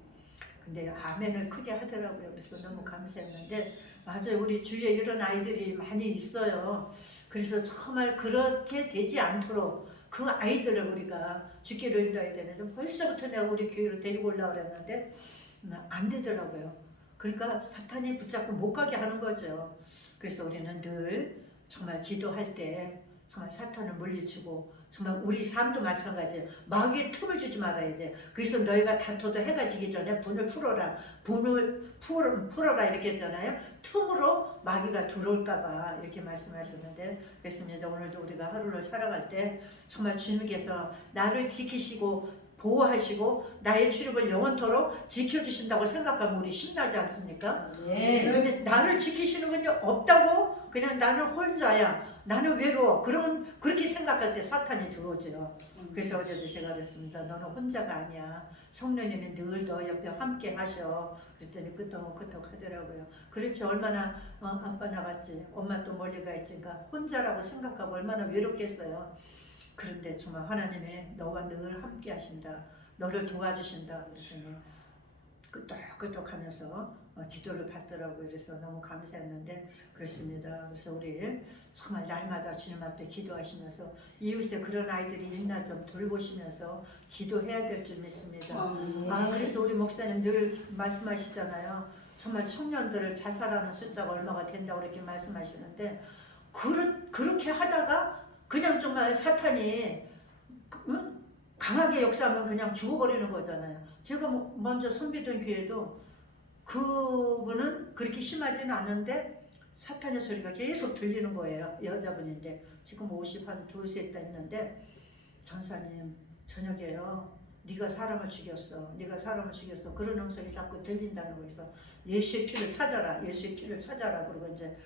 근데 아멘을 크게 하더라고요. 그래서 너무 감사했는데, 맞아요. 우리 주위에 이런 아이들이 많이 있어요. 그래서 정말 그렇게 되지 않도록 그 아이들을 우리가 주께로 인도해야 되는데, 벌써부터 내가 우리 교회로 데리고 올라오라 했는데 안 되더라고요. 그러니까 사탄이 붙잡고 못 가게 하는 거죠. 그래서 우리는 늘 정말 기도할 때 정말 사탄을 물리치고, 정말 우리 삶도 마찬가지예요. 마귀에 틈을 주지 말아야 돼. 그래서 너희가 다퉈도 해가 지기 전에 분을 풀어라. 분을 풀어라 이렇게 했잖아요. 틈으로 마귀가 들어올까봐 이렇게 말씀하셨는데, 그렇습니다. 오늘도 우리가 하루를 살아갈 때 정말 주님께서 나를 지키시고 보호하시고 나의 출입을 영원토록 지켜주신다고 생각하면 우리 신나지 않습니까? 그런데 나를 지키시는 분이 없다고 그냥 나는 혼자야, 나는 외로워, 그렇게 생각할 때 사탄이 들어오죠. 그래서 어제도 제가 그랬습니다. 너는 혼자가 아니야. 성령님이 늘 너 옆에 함께 하셔. 그랬더니 끄떡끄떡 하더라고요. 그렇지, 얼마나 아빠 나갔지, 엄마 또 멀리 가 있지니까 혼자라고 생각하고 얼마나 외롭겠어요. 그런데 정말 하나님이 너와 늘 함께 하신다, 너를 도와주신다 그랬더니 끄떡끄떡 하면서 기도를 받더라고요. 그래서 너무 감사했는데, 그렇습니다. 그래서 우리 정말 날마다 주님 앞에 기도하시면서 이웃에 그런 아이들이 있나 좀 돌보시면서 기도해야 될 줄 믿습니다. 그래서 우리 목사님 늘 말씀하시잖아요. 정말 청년들을 자살하는 숫자가 얼마가 된다고 이렇게 말씀하시는데, 그렇게 하다가 그냥 정말 사탄이 강하게 역사하면 그냥 죽어버리는 거잖아요. 제가 먼저 선비던 교회도 그분은 그렇게 심하지는 않은데 사탄의 소리가 계속 들리는 거예요. 여자분인데 지금 50한 둘셋 있는데, 전사님 저녁에요, 네가 사람을 죽였어, 네가 사람을 죽였어, 그런 음성이 자꾸 들린다는 거에서 예수의 피를 찾아라, 예수의 피를 찾아라. 그러고 이제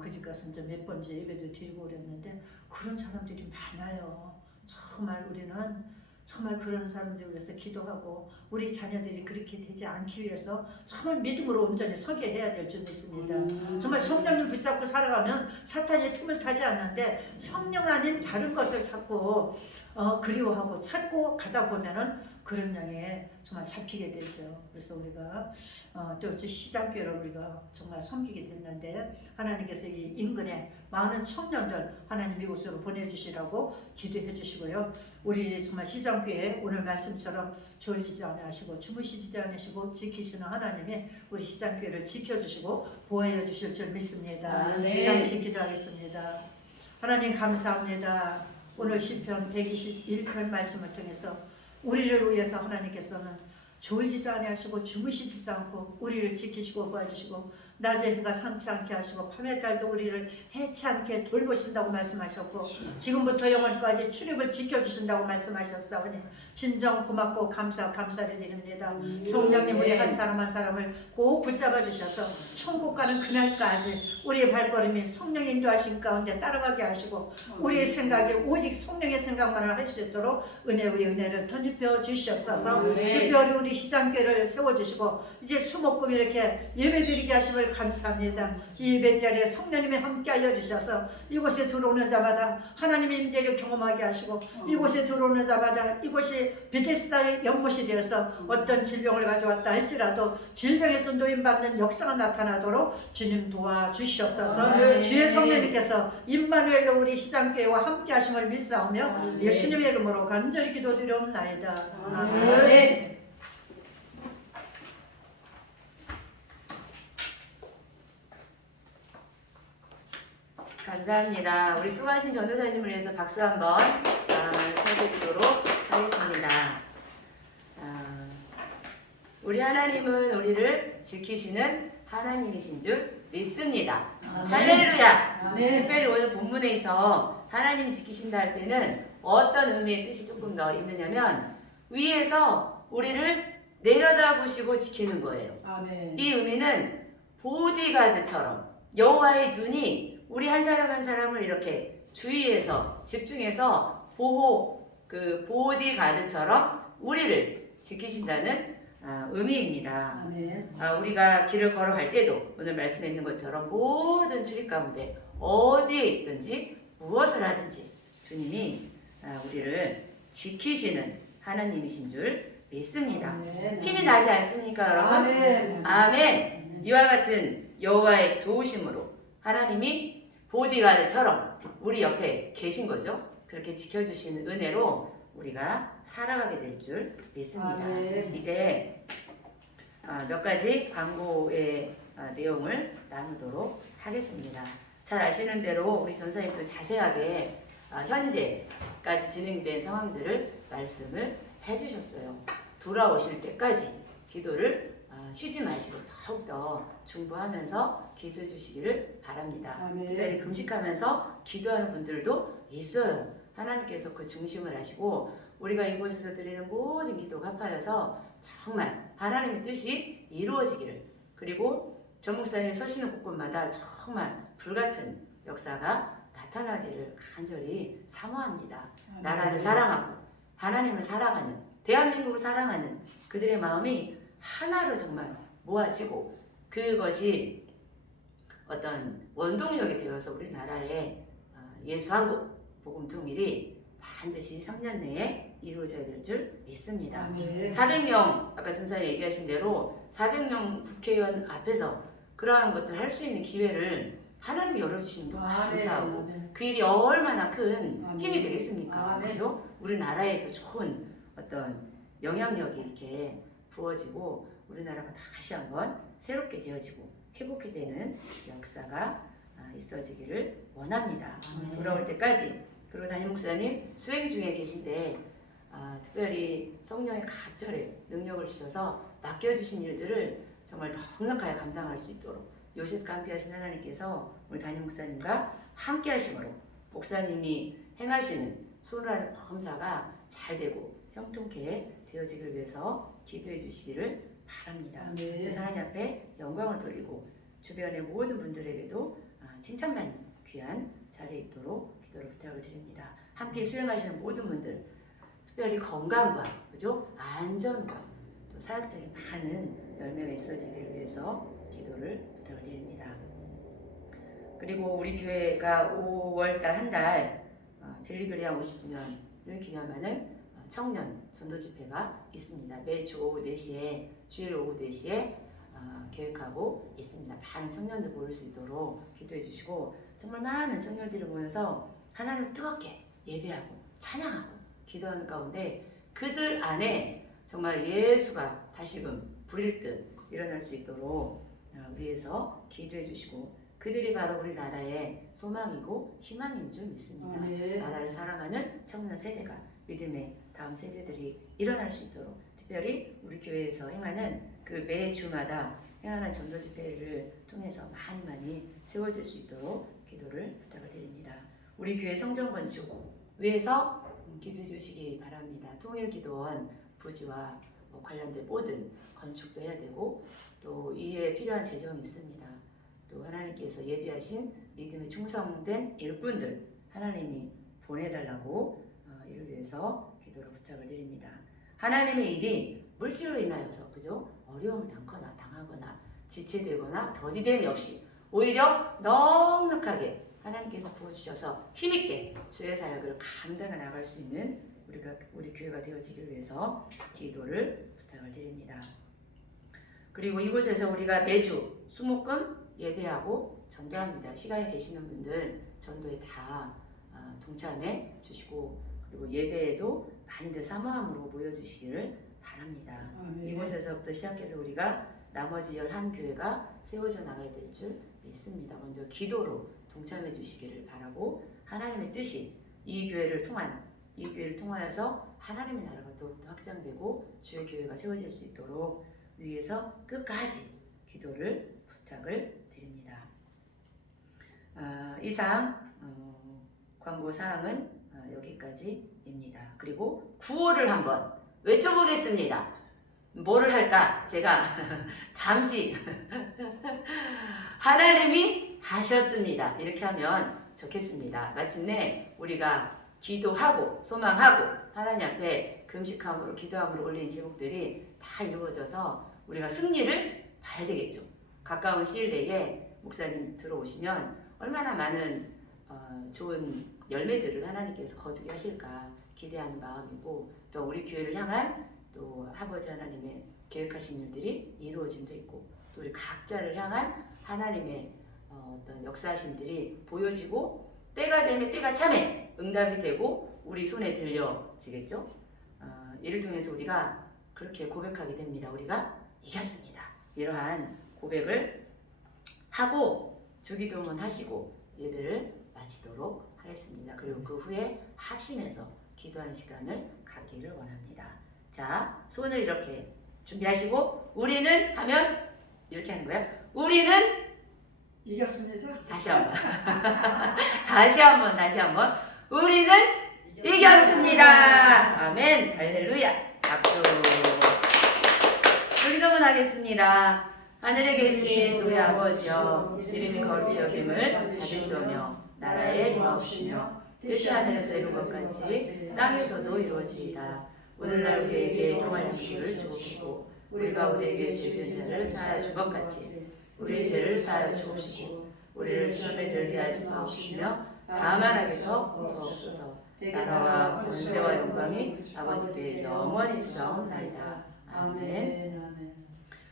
그 집 가서 이제 몇 번째 예배도 드리고 그랬는데, 그런 사람들이 많아요. 정말 우리는 정말 그런 사람들을 위해서 기도하고 우리 자녀들이 그렇게 되지 않기 위해서 정말 믿음으로 온전히 서게 해야 될 줄 믿습니다. 정말 성령님 붙잡고 살아가면 사탄이 틈을 타지 않는데, 성령 아닌 다른 것을 자꾸 그리워하고 찾고 가다 보면은 그런 양에 정말 잡히게 됐어요. 그래서 우리가 또 이제 시장교회를 우리가 정말 섬기게 됐는데 하나님께서 이 인근에 많은 청년들 하나님 이곳으로 보내주시라고 기도해 주시고요. 우리 정말 시장교회 오늘 말씀처럼 졸지도 않으시고 주무시지도 않으시고 지키시는 하나님이 우리 시장교회를 지켜주시고 보호해 주실 줄 믿습니다. 아멘. 잠시 기도하겠습니다. 하나님 감사합니다. 오늘 시편 121편 말씀을 통해서 우리를 위해서 하나님께서는 졸지도 아니하시고 주무시지도 않고 우리를 지키시고 도와주시고 낮에 해가 상치 않게 하시고 밤의 달도 우리를 해치 않게 돌보신다고 말씀하셨고 지금부터 영원까지 출입을 지켜주신다고 말씀하셨사오니 진정 고맙고 감사를 드립니다. 성령님 우리 한 사람 한 사람을 꼭 붙잡아 주셔서 천국 가는 그날까지 우리의 발걸음이 성령의 인도하신 가운데 따라가게 하시고 우리의 생각이 오직 성령의 생각만을 할 수 있도록 은혜 위에 은혜를 덧입혀 주시옵소서. 특별히 우리 시장교회를 세워주시고 이제 수목금 이렇게 예배드리게 하심을 감사합니다. 이 예배 자리에 성령님이 함께하여 주셔서 이곳에 들어오는 자마다 하나님의 임재를 경험하게 하시고 이곳에 들어오는 자마다 이곳이 베데스다의 연못이 되어서 어떤 질병을 가져왔다 할지라도 질병에서 노임받는 역사가 나타나도록 주님 도와주시옵소서. 주의 성령님께서 임마누엘로 우리 시장교회와 함께하심을 믿사오며 예수님의 이름으로 간절히 기도드리옵나이다. 아멘. 감사합니다. 우리 수고하신 전도사님을 위해서 박수 한번 쳐드리도록 하겠습니다. 우리 하나님은 우리를 지키시는 하나님이신 줄 믿습니다. 할렐루야! 특별히 오늘 본문에서 하나님이 지키신다 할 때는 어떤 의미의 뜻이 조금 더 있느냐면 위에서 우리를 내려다보시고 지키는 거예요. 아멘. 이 의미는 보디가드처럼 여호와의 눈이 우리 한 사람 한 사람을 이렇게 주의해서 집중해서 보디가드처럼 우리를 지키신다는 의미입니다. 아멘. 우리가 길을 걸어갈 때도 오늘 말씀에 있는 것처럼 모든 출입 가운데 어디에 있든지 무엇을 하든지 주님이 우리를 지키시는 하나님이신 줄 믿습니다. 아멘. 힘이 나지 않습니까, 여러분? 아멘. 아멘. 이와 같은 여호와의 도우심으로 하나님이 보디가드처럼 우리 옆에 계신 거죠. 그렇게 지켜주시는 은혜로 우리가 살아가게 될 줄 믿습니다. 아멘. 이제 몇 가지 광고의 내용을 나누도록 하겠습니다. 잘 아시는 대로 우리 전사님도 자세하게 현재까지 진행된 상황들을 말씀을 해주셨어요. 돌아오실 때까지 기도를 쉬지 마시고 더욱더 중보하면서 기도해 주시기를 바랍니다. 아멘. 특별히 금식하면서 기도하는 분들도 있어요. 하나님께서 그 중심을 하시고 우리가 이곳에서 드리는 모든 기도가 합하여서 정말 하나님의 뜻이 이루어지기를, 그리고 전 목사님이 서시는 곳곳마다 정말 불같은 역사가 나타나기를 간절히 사모합니다. 아멘. 나라를 사랑하고 하나님을 사랑하는, 대한민국을 사랑하는 그들의 마음이 하나로 정말 모아지고 그것이 어떤 원동력이 되어서 우리나라의 예수한국 복음 통일이 반드시 3년 내에 이루어져야 될 줄 믿습니다. 아멘. 400명, 아까 전사님 얘기하신 대로 400명 국회의원 앞에서 그러한 것들 할 수 있는 기회를 하나님이 열어주시는 도 감사하고 아멘. 그 일이 얼마나 큰 아멘. 힘이 되겠습니까? 아멘. 그죠? 우리나라에도 좋은 어떤 영향력이 이렇게 부어지고 우리나라가 다시 한번 새롭게 되어지고 회복이 되는 역사가 있어지기를 원합니다. 아멘. 돌아올 때까지. 그리고 담임 목사님 수행 중에 계신데 특별히 성령의 갑절에 능력을 주셔서 맡겨주신 일들을 정말 넉넉하게 감당할 수 있도록 요셉과 함께 하신 하나님께서 우리 담임 목사님과 함께 하심으로 목사님이 행하시는 수고하는 범사가 잘 되고 형통케 되어지길 위해서 기도해 주시기를 바랍니다. 아멘. 그래서 하나님 앞에 영광을 돌리고 주변의 모든 분들에게도 칭찬받는 귀한 자리에 있도록 기도를 부탁을 드립니다. 함께 수행하시는 모든 분들, 특별히 건강과 그죠? 안전과 또 사역적인 많은 열매가 있어지기를 위해서 기도를 부탁을 드립니다. 그리고 우리 교회가 5월달 한 달 빌리그리아 50주년을 기념하는 청년 전도 집회가 있습니다. 매주 오후 4시에 주일 오후 4시에 계획하고 있습니다. 많은 청년들 모일 수 있도록 기도해 주시고 정말 많은 청년들이 모여서 하나님을 뜨겁게 예배하고 찬양하고 기도하는 가운데 그들 안에 정말 예수가 다시금 불일 듯 일어날 수 있도록 위해서 기도해 주시고 그들이 바로 우리나라의 소망이고 희망인 줄 믿습니다. 나라를 사랑하는 청년 세대가 믿음의 다음 세대들이 일어날 수 있도록 특별히 우리 교회에서 행하는 그 매주마다 행하는 전도 집회를 통해서 많이 세워질 수 있도록 기도를 부탁을 드립니다. 우리 교회 성전 건축 위해서 기도해 주시기 바랍니다. 통일기도원 부지와 관련된 모든 건축도 해야 되고 또 이에 필요한 재정이 있습니다. 또 하나님께서 예비하신 믿음에 충성된 일꾼들 하나님이 보내달라고 이를 위해서 기도를 부탁을 드립니다. 하나님의 일이 물질로 인하여서 그죠? 어려움을 당하거나 지체되거나 더디됨이 없이 오히려 넉넉하게 하나님께서 부어주셔서 힘있게 주의 사역을 감당해 나갈 수 있는 우리 교회가 되어지기 위해서 기도를 부탁을 드립니다. 그리고 이곳에서 우리가 매주 수목금 예배하고 전도합니다. 시간이 되시는 분들 전도에 다 동참해 주시고 그리고 예배에도 많이들 사모함으로 모여주시기를 바랍니다. 이곳에서부터 시작해서 우리가 나머지 11교회가 세워져 나가야 될 줄 믿습니다. 먼저 기도로 동참해 주시기를 바라고 하나님의 뜻이 이 교회를 통하여서 하나님의 나라가 더욱더 확장되고 주의 교회가 세워질 수 있도록 위에서 끝까지 기도를 부탁을 드립니다. 이상 광고 사항은 여기까지입니다. 그리고 구호를 한번 외쳐보겠습니다. 뭐를 할까? 제가 잠시 하나님이 하셨습니다. 이렇게 하면 좋겠습니다. 마침내 우리가 기도하고 소망하고 하나님 앞에 금식함으로 기도함으로 올린 제목들이 다 이루어져서 우리가 승리를 봐야 되겠죠. 가까운 시일 내에 목사님 들어오시면 얼마나 많은 좋은 열매들을 하나님께서 거두게 하실까 기대하는 마음이고 또 우리 교회를 향한 또 아버지 하나님의 계획하신 일들이 이루어짐도 있고 또 우리 각자를 향한 하나님의 어떤 역사하심들이 보여지고 때가 되면 때가 참에 응답이 되고 우리 손에 들려지겠죠. 이를 통해서 우리가 그렇게 고백하게 됩니다. 우리가 이겼습니다. 이러한 고백을 하고 주기도문 하시고 예배를 마치도록 하겠습니다. 그리고 그 후에 합심해서 기도하는 시간을 갖기를 원합니다. 자, 손을 이렇게 준비하시고 우리는 하면 이렇게 하는 거예요. 우리는 이겼습니다. 다시 한번 다시 한번 우리는 이겼습니다. 아멘. 할렐루야. 박수. 기도문 하겠습니다. 하늘에 계신 우리 아버지여 이름이 거룩히 여김을 받으시오며 나라에 임하옵시며 뜻이 하늘에서 이룬 것 같이 땅에서도 이루어지이다. 오늘날 우리에게 일용할 양식을 주옵시고 우리가 우리에게 죄 지은 자를 사하여 준 것 같이 우리의 죄를 사하여 주옵시고 우리를 시험에 들게 하지 마옵시며 다만 악에서 구하옵소서. 나라와 권세와 영광이 아버지께 영원히 있사옵나이다. 아멘.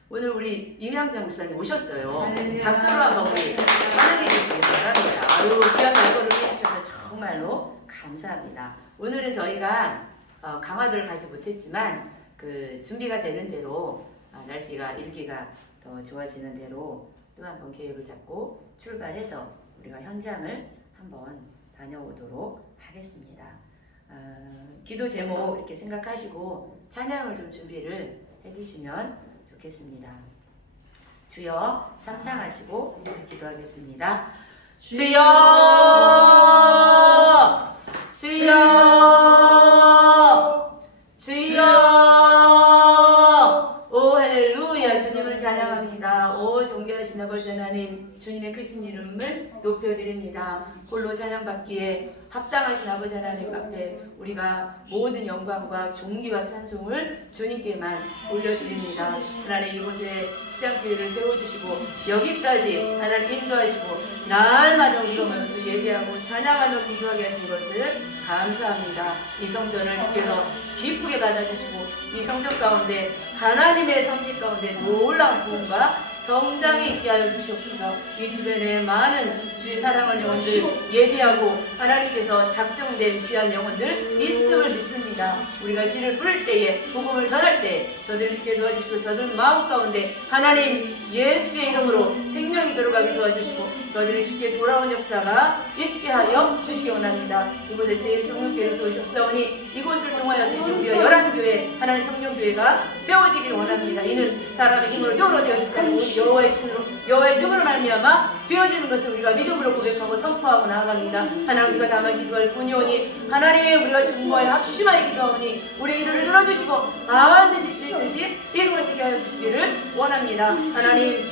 오늘 우리 임양장 목사님 오셨어요. 박수로 한번 우리 환영해 주시기 바랍니다. 아유, 귀한 말씀을 해주셔서 정말로 감사합니다. 오늘은 저희가 강화도를 가지 못했지만 그 준비가 되는 대로 날씨가 일기가 더 좋아지는 대로 또 한번 계획을 잡고 출발해서 우리가 현장을 한번 다녀오도록 하겠습니다. 기도 제목 이렇게 생각하시고 찬양을 좀 준비를 해주시면 좋겠습니다. 주여 삼창하시고 기도하겠습니다. 주여 주여 주여 오 할렐루야. 주님을 찬양합니다. 오 존귀하신 아버지 하나님 주님의 크신 이름을 높여드립니다. 홀로 찬양받기에 합당하신 아버지 하나님 앞에 우리가 모든 영광과 존귀와 찬송을 주님께만 올려드립니다. 하나님 이곳에 시장교회를 세워주시고 여기까지 하나님 인도하시고 날마다 우리가 모여서 예배하고 찬양하며 기도하게 하신 것을 감사합니다. 이 성전을 주께서 기쁘게 받아주시고 이 성전 가운데 하나님의 성립 가운데 놀라운 부흥과 성장이 있게 하여 주시옵소서. 이 주변에 많은 주의 사랑하는 영혼들 예비하고 하나님께서 작정된 귀한 영혼들 있음을 믿습니다. 우리가 씨를 뿌릴 때에 복음을 전할 때 저들 믿게 도와주시고 저들 마음 가운데 하나님 예수의 이름으로 생명이 들어가게 도와주시고 저들이 주께 돌아온 역사가 있게 하여 주시기 원합니다. 이곳에 제1청년교회에서 오셨사오니 이곳을 통하여서 우리가 11교회 하나님 청년교회가 세워지기를 원합니다. 이는 사람의 힘으로 능으로 되어지고 여호와의 신으로 여호와의 능으로 말미암아 되어지는 것을 우리가 믿음으로 고백하고 선포하고 나아갑니다. 하나님 우리가 다만 기도할 뿐이오니 하나님 우리가 중보하여 합심하여 기도하오니 우리의 기도를 들어주시고 반드시 주의 뜻이 이루어지게 하여 주시기를 원합니다. 하나님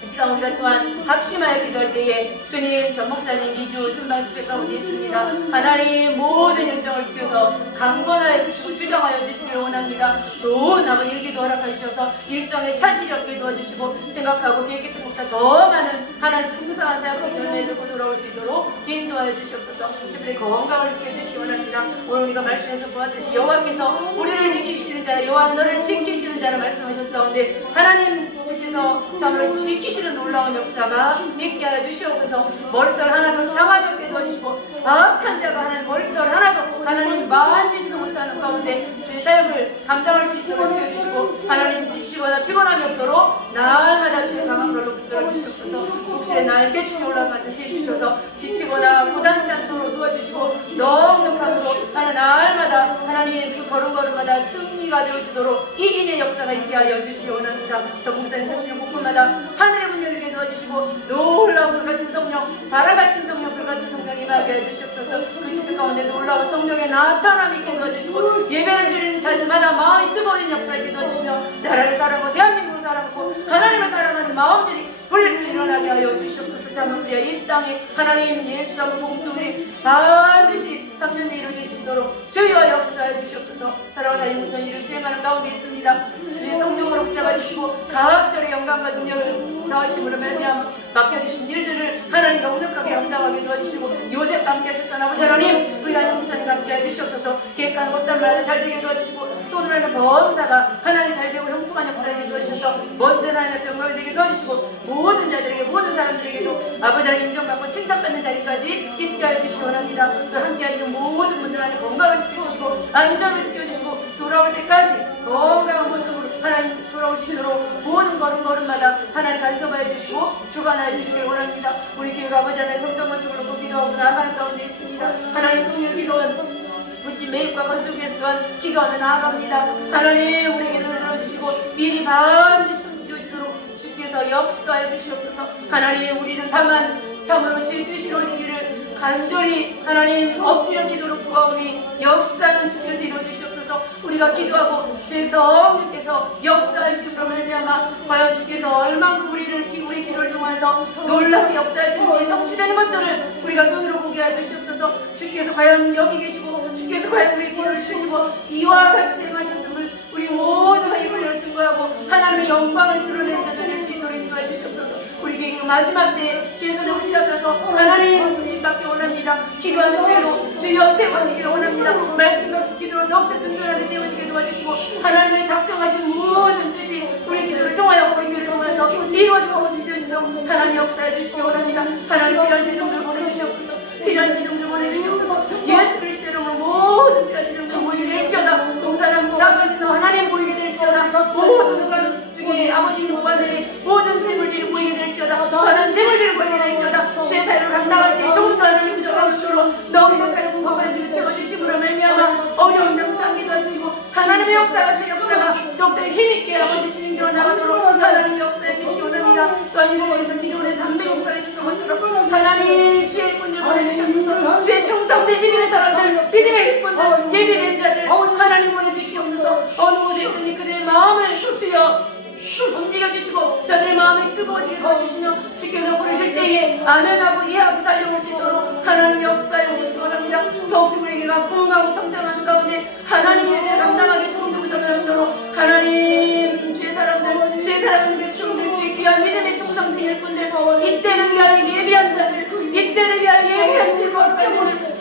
이 시간 우리가 또한 합심하여 기도할 때에 주님 전 목사님 2주 순방 집회 가운데 있습니다. 하나님 모든 일정을 주셔서 강권하여 주시고 주장하여 주시기를 원합니다. 좋은 아버지 일기도 허락하여 주셔서 일정에 차질이 없게 도와주시고 생각하고 계획했던 것보다 더 많은 하나님 풍성한 사역의 열매를 듣고 돌아올 수 있도록 인도하여 주시옵소서. 특별히 건강을 지켜주시기 원합니다. 오늘 우리가 말씀에서 보았듯이 여호와께서 우리를 지키시는 자라 여호와는 너를 지키시는 자라 말씀하셨사온데 하나님 주께서 참으로 지키시는 놀라운 역사가 있게 하여 주시옵소서. 머리털 하나도 상하지 없게 도와주시고 악한 자가 하나님 머리털 하나도 하나님 만지지도 못하는 가운데 주의 사역을 감당할 수 있도록 도와주시고 하나님 지치거나 피곤함이 없도록 날마다 주의 강한 걸로 붙들어 주시옵소서. 국수의 날 깨춤이 올라가듯이 해주셔서 지치거나 부담지 않도록 도와주시고 넉넉함으로 하나님 날마다 하나님 그 걸음걸음마다 승리가 되어주도록 이김의 역사가 있게 하여 주시기 원합니다. 저 목사님 사시는 곳곳마다 하늘의 문 열리게 도와주시고 놀라운 불같은 성령 바라같은 성령 불같은 성령이 임하게 해주시옵소서. 그 집회 가운데 놀라운 성령의 나타남이 있게 도와주시고 예배를 드리는 자들마다 마음이 뜨거워진 역사 있게 도와주시며 나라를 사랑하고 대한민국을 사랑하고 하나님을 사랑하는 마음들이 불일을 일어나게 하여 주시옵소서. 참 우리의 이 땅에 하나님 예수 잡은 복음들이 반드시 3년 내에 이루어질 수 있도록 주여 역사해 주시옵소서. 사랑하는 하나님께서 이를 수행하는 가운데 있습니다. 주의 성령으로 붙잡아 주시고 각절의 영광과 능력을 더하심으로 말미암아 맡겨주신 일들을 하나님 넉넉하게 감당하게 도와주시고 요셉과 함께 하셨던 아버지 하나님 우리 하나님 목사님과 함께 해주시옵소서. 계획하는 것들마다 잘되게 도와주시고 손으로 하는 범사가 하나님 잘되고 형통한 역사에게 도와주셔서 먼저 하나님 병거가 되게 도와주시고 모든 자들에게 모든 사람들에게도 아버지 하나님 인정받고 칭찬받는 자리까지 있게 하여 주시기 원합니다. 또 함께 하시는 모든 분들 안에 건강을 지켜주시고 안전을 지켜주시고 돌아올 때까지 건강한 모습으로 하나님 돌아오시도록 모든 걸음걸음마다 하나님 간섭하여 주시고 주관하여 주시길 원합니다. 우리 교회가 아버지 하나님 성전 건축을 놓고 기도하고 나아가는 가운데 있습니다. 하나님 통일 기도원 부지 매입과 건축 위해서 또한 기도하며 나아갑니다. 하나님 우리 기도를 들어주시고 일이 반드시 숨지도록 주께서 역사하여 주시옵소서. 하나님 우리는 다만 참으로 주의 뜻이 이루어지기를 간절히 하나님 엎드려 기도로 구하오니 역사는 주께서 이루어주시옵소서. 우리가 기도하고 주의 성령께서 역사하시므로 말미암아 과연 주께서 얼만큼 우리 기도를 통해서 놀랍게 역사하시는지 성취되는 것들을 우리가 눈으로 보게 하여 주시옵소서. 주께서 과연 여기 계시고 주께서 과연 우리의 기도를 주시고 이와 같이 행하셨음을 우리 모두가 이불로 증거하고 하나님의 영광을 드러내는 자들 될 수 있도록 인도해 주시옵소서. 우리 교회 마지막 때에 주의 손에 붙잡혀서 하나님 주님 받기 원합니다. 기도하는 교회로 주여 세워지기를 원합니다. 말씀과 기도로 더욱더 든든하게 세워지게 도와주시고 하나님의 작정하신 모든 뜻이 우리 기도를 통하여 우리 교회를 통해서 이루어지고 원지되어지도록 하나님 역사해 주시기 원합니다. 하나님 필요한 재정들 보내주시옵소서. 필요한 재정들 보내주시옵소서. 예수 그리스도 이름으로 모든 필요한 재정들 보이게 될지어다. 동사람 사방에서 하나님 보이게 될지어다. 모든 누가 중에 아버지 모바들이 모든 재물들이 보이게 될지어다. 선한 재물들이 보이게 될지어다. 주의 사회를 감당할 때 조금 더 힘들어할 수 있도록 넉넉하게 공급하여 채워주심으로 말미암아 어려운 명상기도 하시고 하나님의 역사가 주 역사가 더욱더 힘있게 아버지 진행되어 나가도록 하나님의 역사에 주시기 원합니다. 또한 이를 위해서 기도원의 300역사가 있었던 것처럼 하나님 주의 분들 보내주셔서 주의 청성된 믿음의 사람들 믿음의 일꾼들 예비된 자들 하나님 보내주시옵소서. 어느 곳에 있든지 그들의 마음을 주여 움직여주시고 저들의 마음이 뜨거워지게 도와주시며 주께서 부르실 때에 아멘하고 예하고 달려올 수 있도록 하나님 역사에 오시기 바랍니다. 더욱더 우리에게가 부흥하고 성장하는 가운데 하나님의 일들을 감당하게 총동부정하도록 하나님 주의 사람들 주의 사랑하는 백성들 주의 귀한 믿음의 충성된 일꾼들 이때를 위하여 예비한 자들 이때를 위하여 예비한 즐거운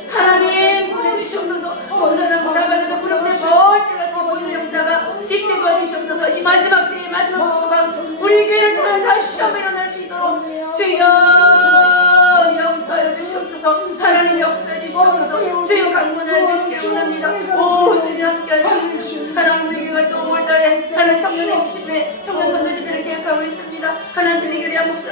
하나님 보내주시옵소서. 범선한 사방에서 무릎대 벌 때같이 보이는 역사가 있게 도와주시옵소서. 이 마지막 때의 마지막 수가 우리 교회를 통해 다시 한번 일어날 수 있도록 주여 역사해 주시옵소서. 하나님 역사해 주시옵소서. 주여 강권하여 주시기 원합니다. 오 주님 함께하여 주시옵소서. 하나님 우리 교회가 또 5월달에 하나님 청년 집회 청년 전도 집회를 계획하고 있습니다. 하나님 빌리게 대한 목사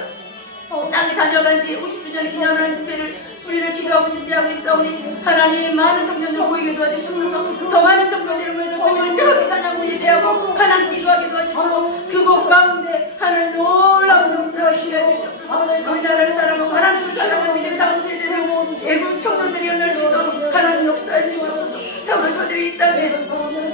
땅에 다녀간 지 50주년을 기념하는 집회를 우리를 기도하고 준비하고 있사오니 하나님 많은 청년들 모이게 도와주시옵소서. 더 많은 청년들을 모여서 주님을 뜨겁게 찬양하고 예배하고 하나님 기도하게 도와주시고 그곳 가운데 하나님 놀라운 역사가 있게 해주시옵소서. 우리나라를 사랑하고 하나님을 사랑하는 믿음의 다음 세대를 애국 청년들이 일어날 수 있도록 하나님 역사해 주시옵소서. 참으로 저들이 이 땅에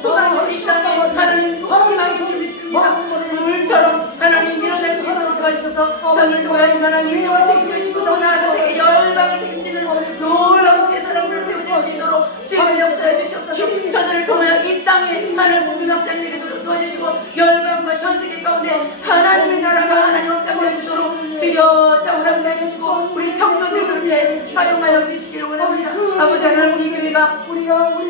소망이 이 땅에 하나님 소망이 주를 믿습니다. 불처럼 하나님 일어날 수 있도록 도와주셔서 저를 통하여 하나님 인정을 책임져 주시고 더 나아가 세계 열방을 책임지는 놀라운 주의 사람들을 세워줄 수 있도록 주의 역사해 주시옵소서. 저들을 통하여 이 땅에 하나님 복음 확장이 되게 도와주시고 열방과 전 세계 가운데 하나님의 나라가 하나님 확장되어 주도록 주여 자원함 해주시고 우리 청년들 그렇게 사용하여 주시기를 원합니다. 아버지 하나님 우리 교회가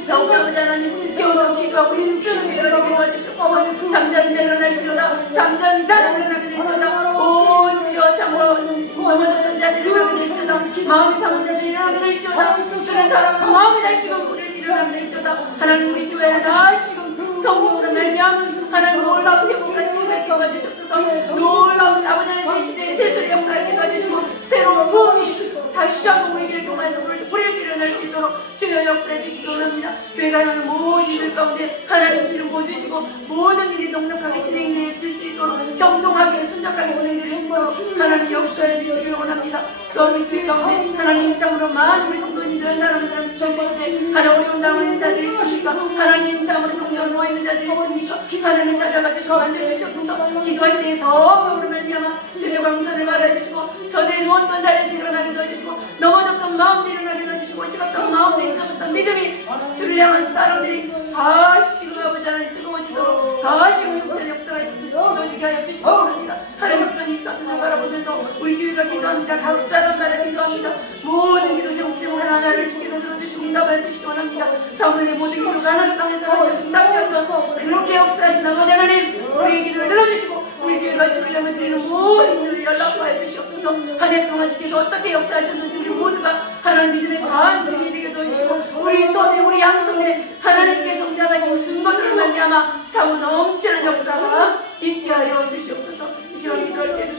더욱 아버지 하나님 세워서 기도하고 힘쓰는 교회가 되게 도와주시옵소서. 잠자는 자 일어나리로다 잠자는 자는 일어나게 될지어다. 오 주여 참으로 넘어졌던 자들이 일어나게 될지어다. 마음이 상한 자들이 일어나게 될지어다. 쓰는 사람은 마음이 다시금 우리를 일어나게 될지어다. 하나님 우리 교회에 다시금 성공으로 말미암은 하나님 놀라운 회복과 치유가 있게 도와주시옵소서. 놀라운 아버지 하나님 새 시대의 새술의 역사가 있게 도와주시고 새로운 부흥이 다시 한번 우리 길을 통해서 우리를 일어날 수 있도록 주여 역사해 주시기 원합니다. 교회가 하는 모든 일 가운데 하나님 길을 보여주시고 모든 일이 넉넉하게 진행되어 줄 수 있도록 형통하게 순적하게 진행되어 줄 수 있도록 하나님 역사해 주시기를 원합니다. 또 우리 교회 가운데 하나님 입장으로 많은 우리 성도님들 사랑하는 사람 지켜주시되 하나 어려운 당하는 자들이 있습니까? 하나님 입장으로 동료로 모이는 자들이 있습니까? 하나님 찾아가 주시고 만져주시옵소서. 기도할 때에 성령으로 말미암아 주의 광선을 말해주시고 저들이 누웠던 자리에서 일어나게 도와주시고 넘어졌던 마음들이 일어나게 도와주시고 식었던 마음들이 식었던 믿음이 줄량한 사람들이 다시금 아버지 하나님 뜨거워지도록 다시금 육체의 역사가 이루어지게 하여 주시기 바랍니다. 하나님 전이 있었는지 바라보면서 우리 교회가 기도합니다. 각 사람마다 기도합니다. 모든 기도 제목 하나하나를 주께서 들어주시고 응답하여 주시기 원합니다. 사무엘의 모든 기도가 하나도 땅에 떨어져 응답되어서 그렇게 역사하신 아버지 하나님 우리의 기도를 들어주시고 우리 교회가 주를 향해 드리는 모든 기도를 연락하여 주시옵소서. 한 해 동안 주께서 어떻게 역사하셨는지 우리 모두가 하나님 믿음의 사안들이 되게 도와주시고 우리 손에 우리 양손에 하나님께 성장하신 증거들을 말미암아 참은 넘치는 역사가 있게 하여 주시옵소서. 이 시간 기도할 때도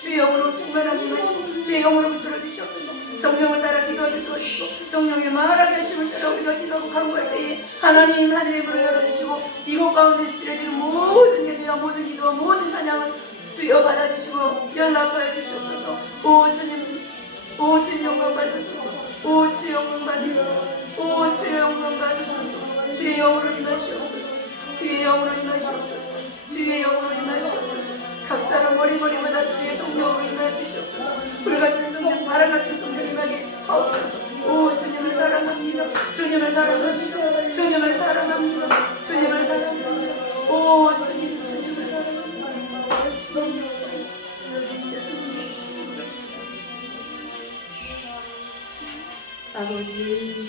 주의 영으로 충만하게 임하시고 주의 영으로 붙들어 주시옵소서. 성령을 따라 기도하게 도와주시고 성령의 말하게 하심을 따라 우리가 기도하고 간구할 때에 하나님 하늘의 문을 열어주시고 이곳 가운데 스치러지는 모든 예배와 모든 기도와 모든 찬양을 주여 받아주시고 연락하여 주시옵소서. 오 주님 오 주님 영광 받으소서. 오 주의 영광 받으소서. 오 주의 영광 받으소서. 주의 영으로 임하시옵소서. 주의 영으로 임하시옵소서. 주의 영으로 임하시옵소서. 각 사람 머리마다 주의 성령으로 임하주시옵소서. 불같은 성령 바람같은 성령 임하게 하옵소서. 오 주님을 사랑합니다. 주님을 사랑합니다. 주님을 사랑합니다. 주님을 사랑합니다. 오 주님 주님을 사랑합니다. 아버지,